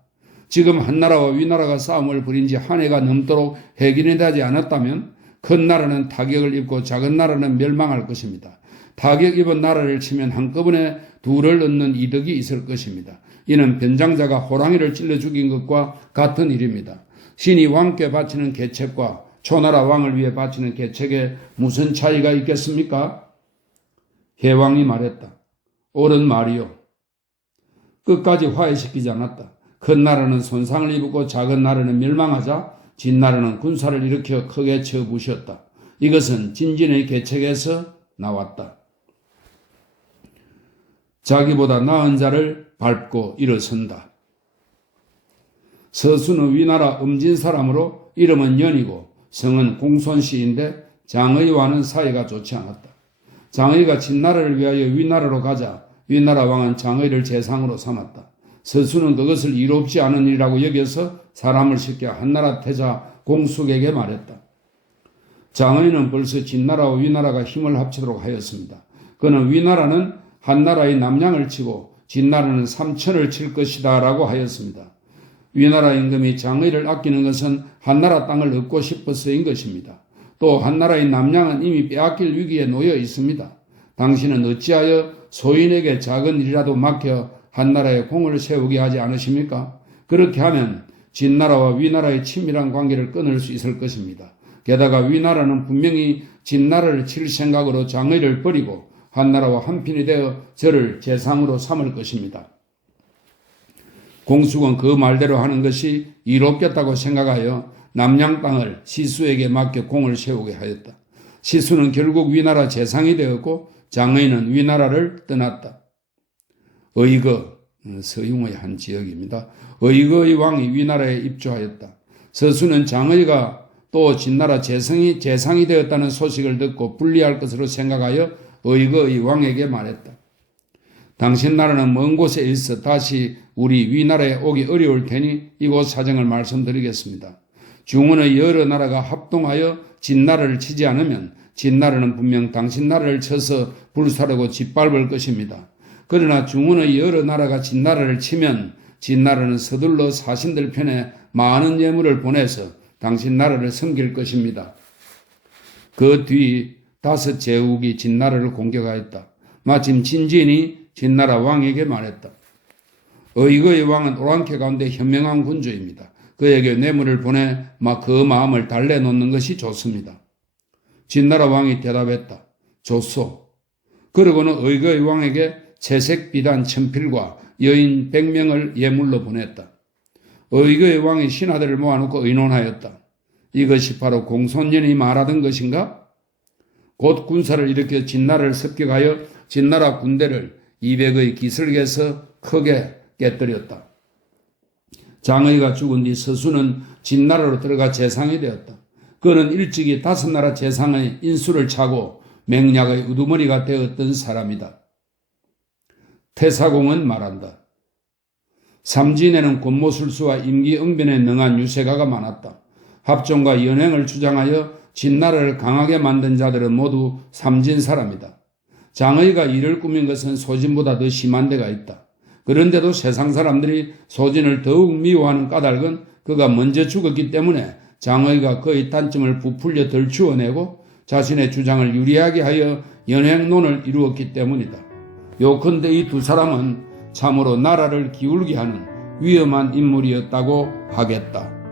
지금 한나라와 위나라가 싸움을 벌인 지 한 해가 넘도록 해결이 되지 않았다면 큰 나라는 타격을 입고 작은 나라는 멸망할 것입니다. 타격 입은 나라를 치면 한꺼번에 2를 얻는 이득이 있을 것입니다. 이는 변장자가 호랑이를 찔러 죽인 것과 같은 일입니다. 신이 왕께 바치는 계책과 초나라 왕을 위해 바치는 계책에 무슨 차이가 있겠습니까? 해왕이 말했다. 옳은 말이요. 끝까지 화해시키지 않았다. 큰 나라는 손상을 입고 작은 나라는 멸망하자 진나라는 군사를 일으켜 크게 쳐부셨다. 이것은 진진의 계책에서 나왔다. 자기보다 나은 자를 밟고 일어선다. 서수는 위나라 음진 사람으로 이름은 연이고 성은 공손씨인데 장의와는 사이가 좋지 않았다. 장의가 진나라를 위하여 위나라로 가자 위나라 왕은 장의를 재상으로 삼았다. 서수는 그것을 이롭지 않은 일이라고 여겨서 사람을 시켜 한나라 태자 공숙에게 말했다. 장의는 벌써 진나라와 위나라가 힘을 합치도록 하였습니다. 그는 위나라는 한나라의 남양을 치고 진나라는 삼천을 칠 것이다 라고 하였습니다. 위나라 임금이 장의를 아끼는 것은 한나라 땅을 얻고 싶어서인 것입니다. 또 한나라의 남양은 이미 빼앗길 위기에 놓여 있습니다. 당신은 어찌하여 소인에게 작은 일이라도 맡겨 한나라에 공을 세우게 하지 않으십니까? 그렇게 하면 진나라와 위나라의 친밀한 관계를 끊을 수 있을 것입니다. 게다가 위나라는 분명히 진나라를 칠 생각으로 장의를 버리고 한나라와 한편이 되어 저를 재상으로 삼을 것입니다. 공숙은 그 말대로 하는 것이 이롭겠다고 생각하여 남양 땅을 시수에게 맡겨 공을 세우게 하였다. 시수는 결국 위나라 재상이 되었고 장의는 위나라를 떠났다. 의거, 서흉의 한 지역입니다. 의거의 왕이 위나라에 입주하였다. 서수는 장의가 또 진나라 재상이 되었다는 소식을 듣고 불리할 것으로 생각하여 의거의 왕에게 말했다. 당신 나라는 먼 곳에 있어 다시 우리 위나라에 오기 어려울 테니 이곳 사정을 말씀드리겠습니다. 중원의 여러 나라가 합동하여 진나라를 치지 않으면 진나라는 분명 당신 나라를 쳐서 불사르고 짓밟을 것입니다. 그러나 중원의 여러 나라가 진나라를 치면 진나라는 서둘러 사신들 편에 많은 예물을 보내서 당신 나라를 섬길 것입니다. 그 뒤 5 제국이 진나라를 공격하였다. 마침 진진이 진나라 왕에게 말했다. 의거의 왕은 오랑캐 가운데 현명한 군주입니다. 그에게 뇌물을 보내 그 마음을 달래놓는 것이 좋습니다. 진나라 왕이 대답했다. 좋소. 그러고는 의거의 왕에게 채색 비단 1000필과 여인 100명을 예물로 보냈다. 의거의 왕이 신하들을 모아놓고 의논하였다. 이것이 바로 공손년이 말하던 것인가? 곧 군사를 일으켜 진나라를 습격하여 진나라 군대를 200의 기슭에서 크게 깨뜨렸다. 장의가 죽은 뒤 서수는 진나라로 들어가 재상이 되었다. 그는 일찍이 5나라 재상의 인수를 차고 맹약의 우두머리가 되었던 사람이다. 태사공은 말한다. 삼진에는 권모술수와 임기응변에 능한 유세가가 많았다. 합종과 연행을 주장하여 진나라를 강하게 만든 자들은 모두 삼진 사람이다. 장의가 일을 꾸민 것은 소진보다 더 심한 데가 있다. 그런데도 세상 사람들이 소진을 더욱 미워하는 까닭은 그가 먼저 죽었기 때문에 장의가 그의 단점을 부풀려 덜추어내고 자신의 주장을 유리하게 하여 연행론을 이루었기 때문이다. 요컨대 이 2 사람은 참으로 나라를 기울게 하는 위험한 인물이었다고 하겠다.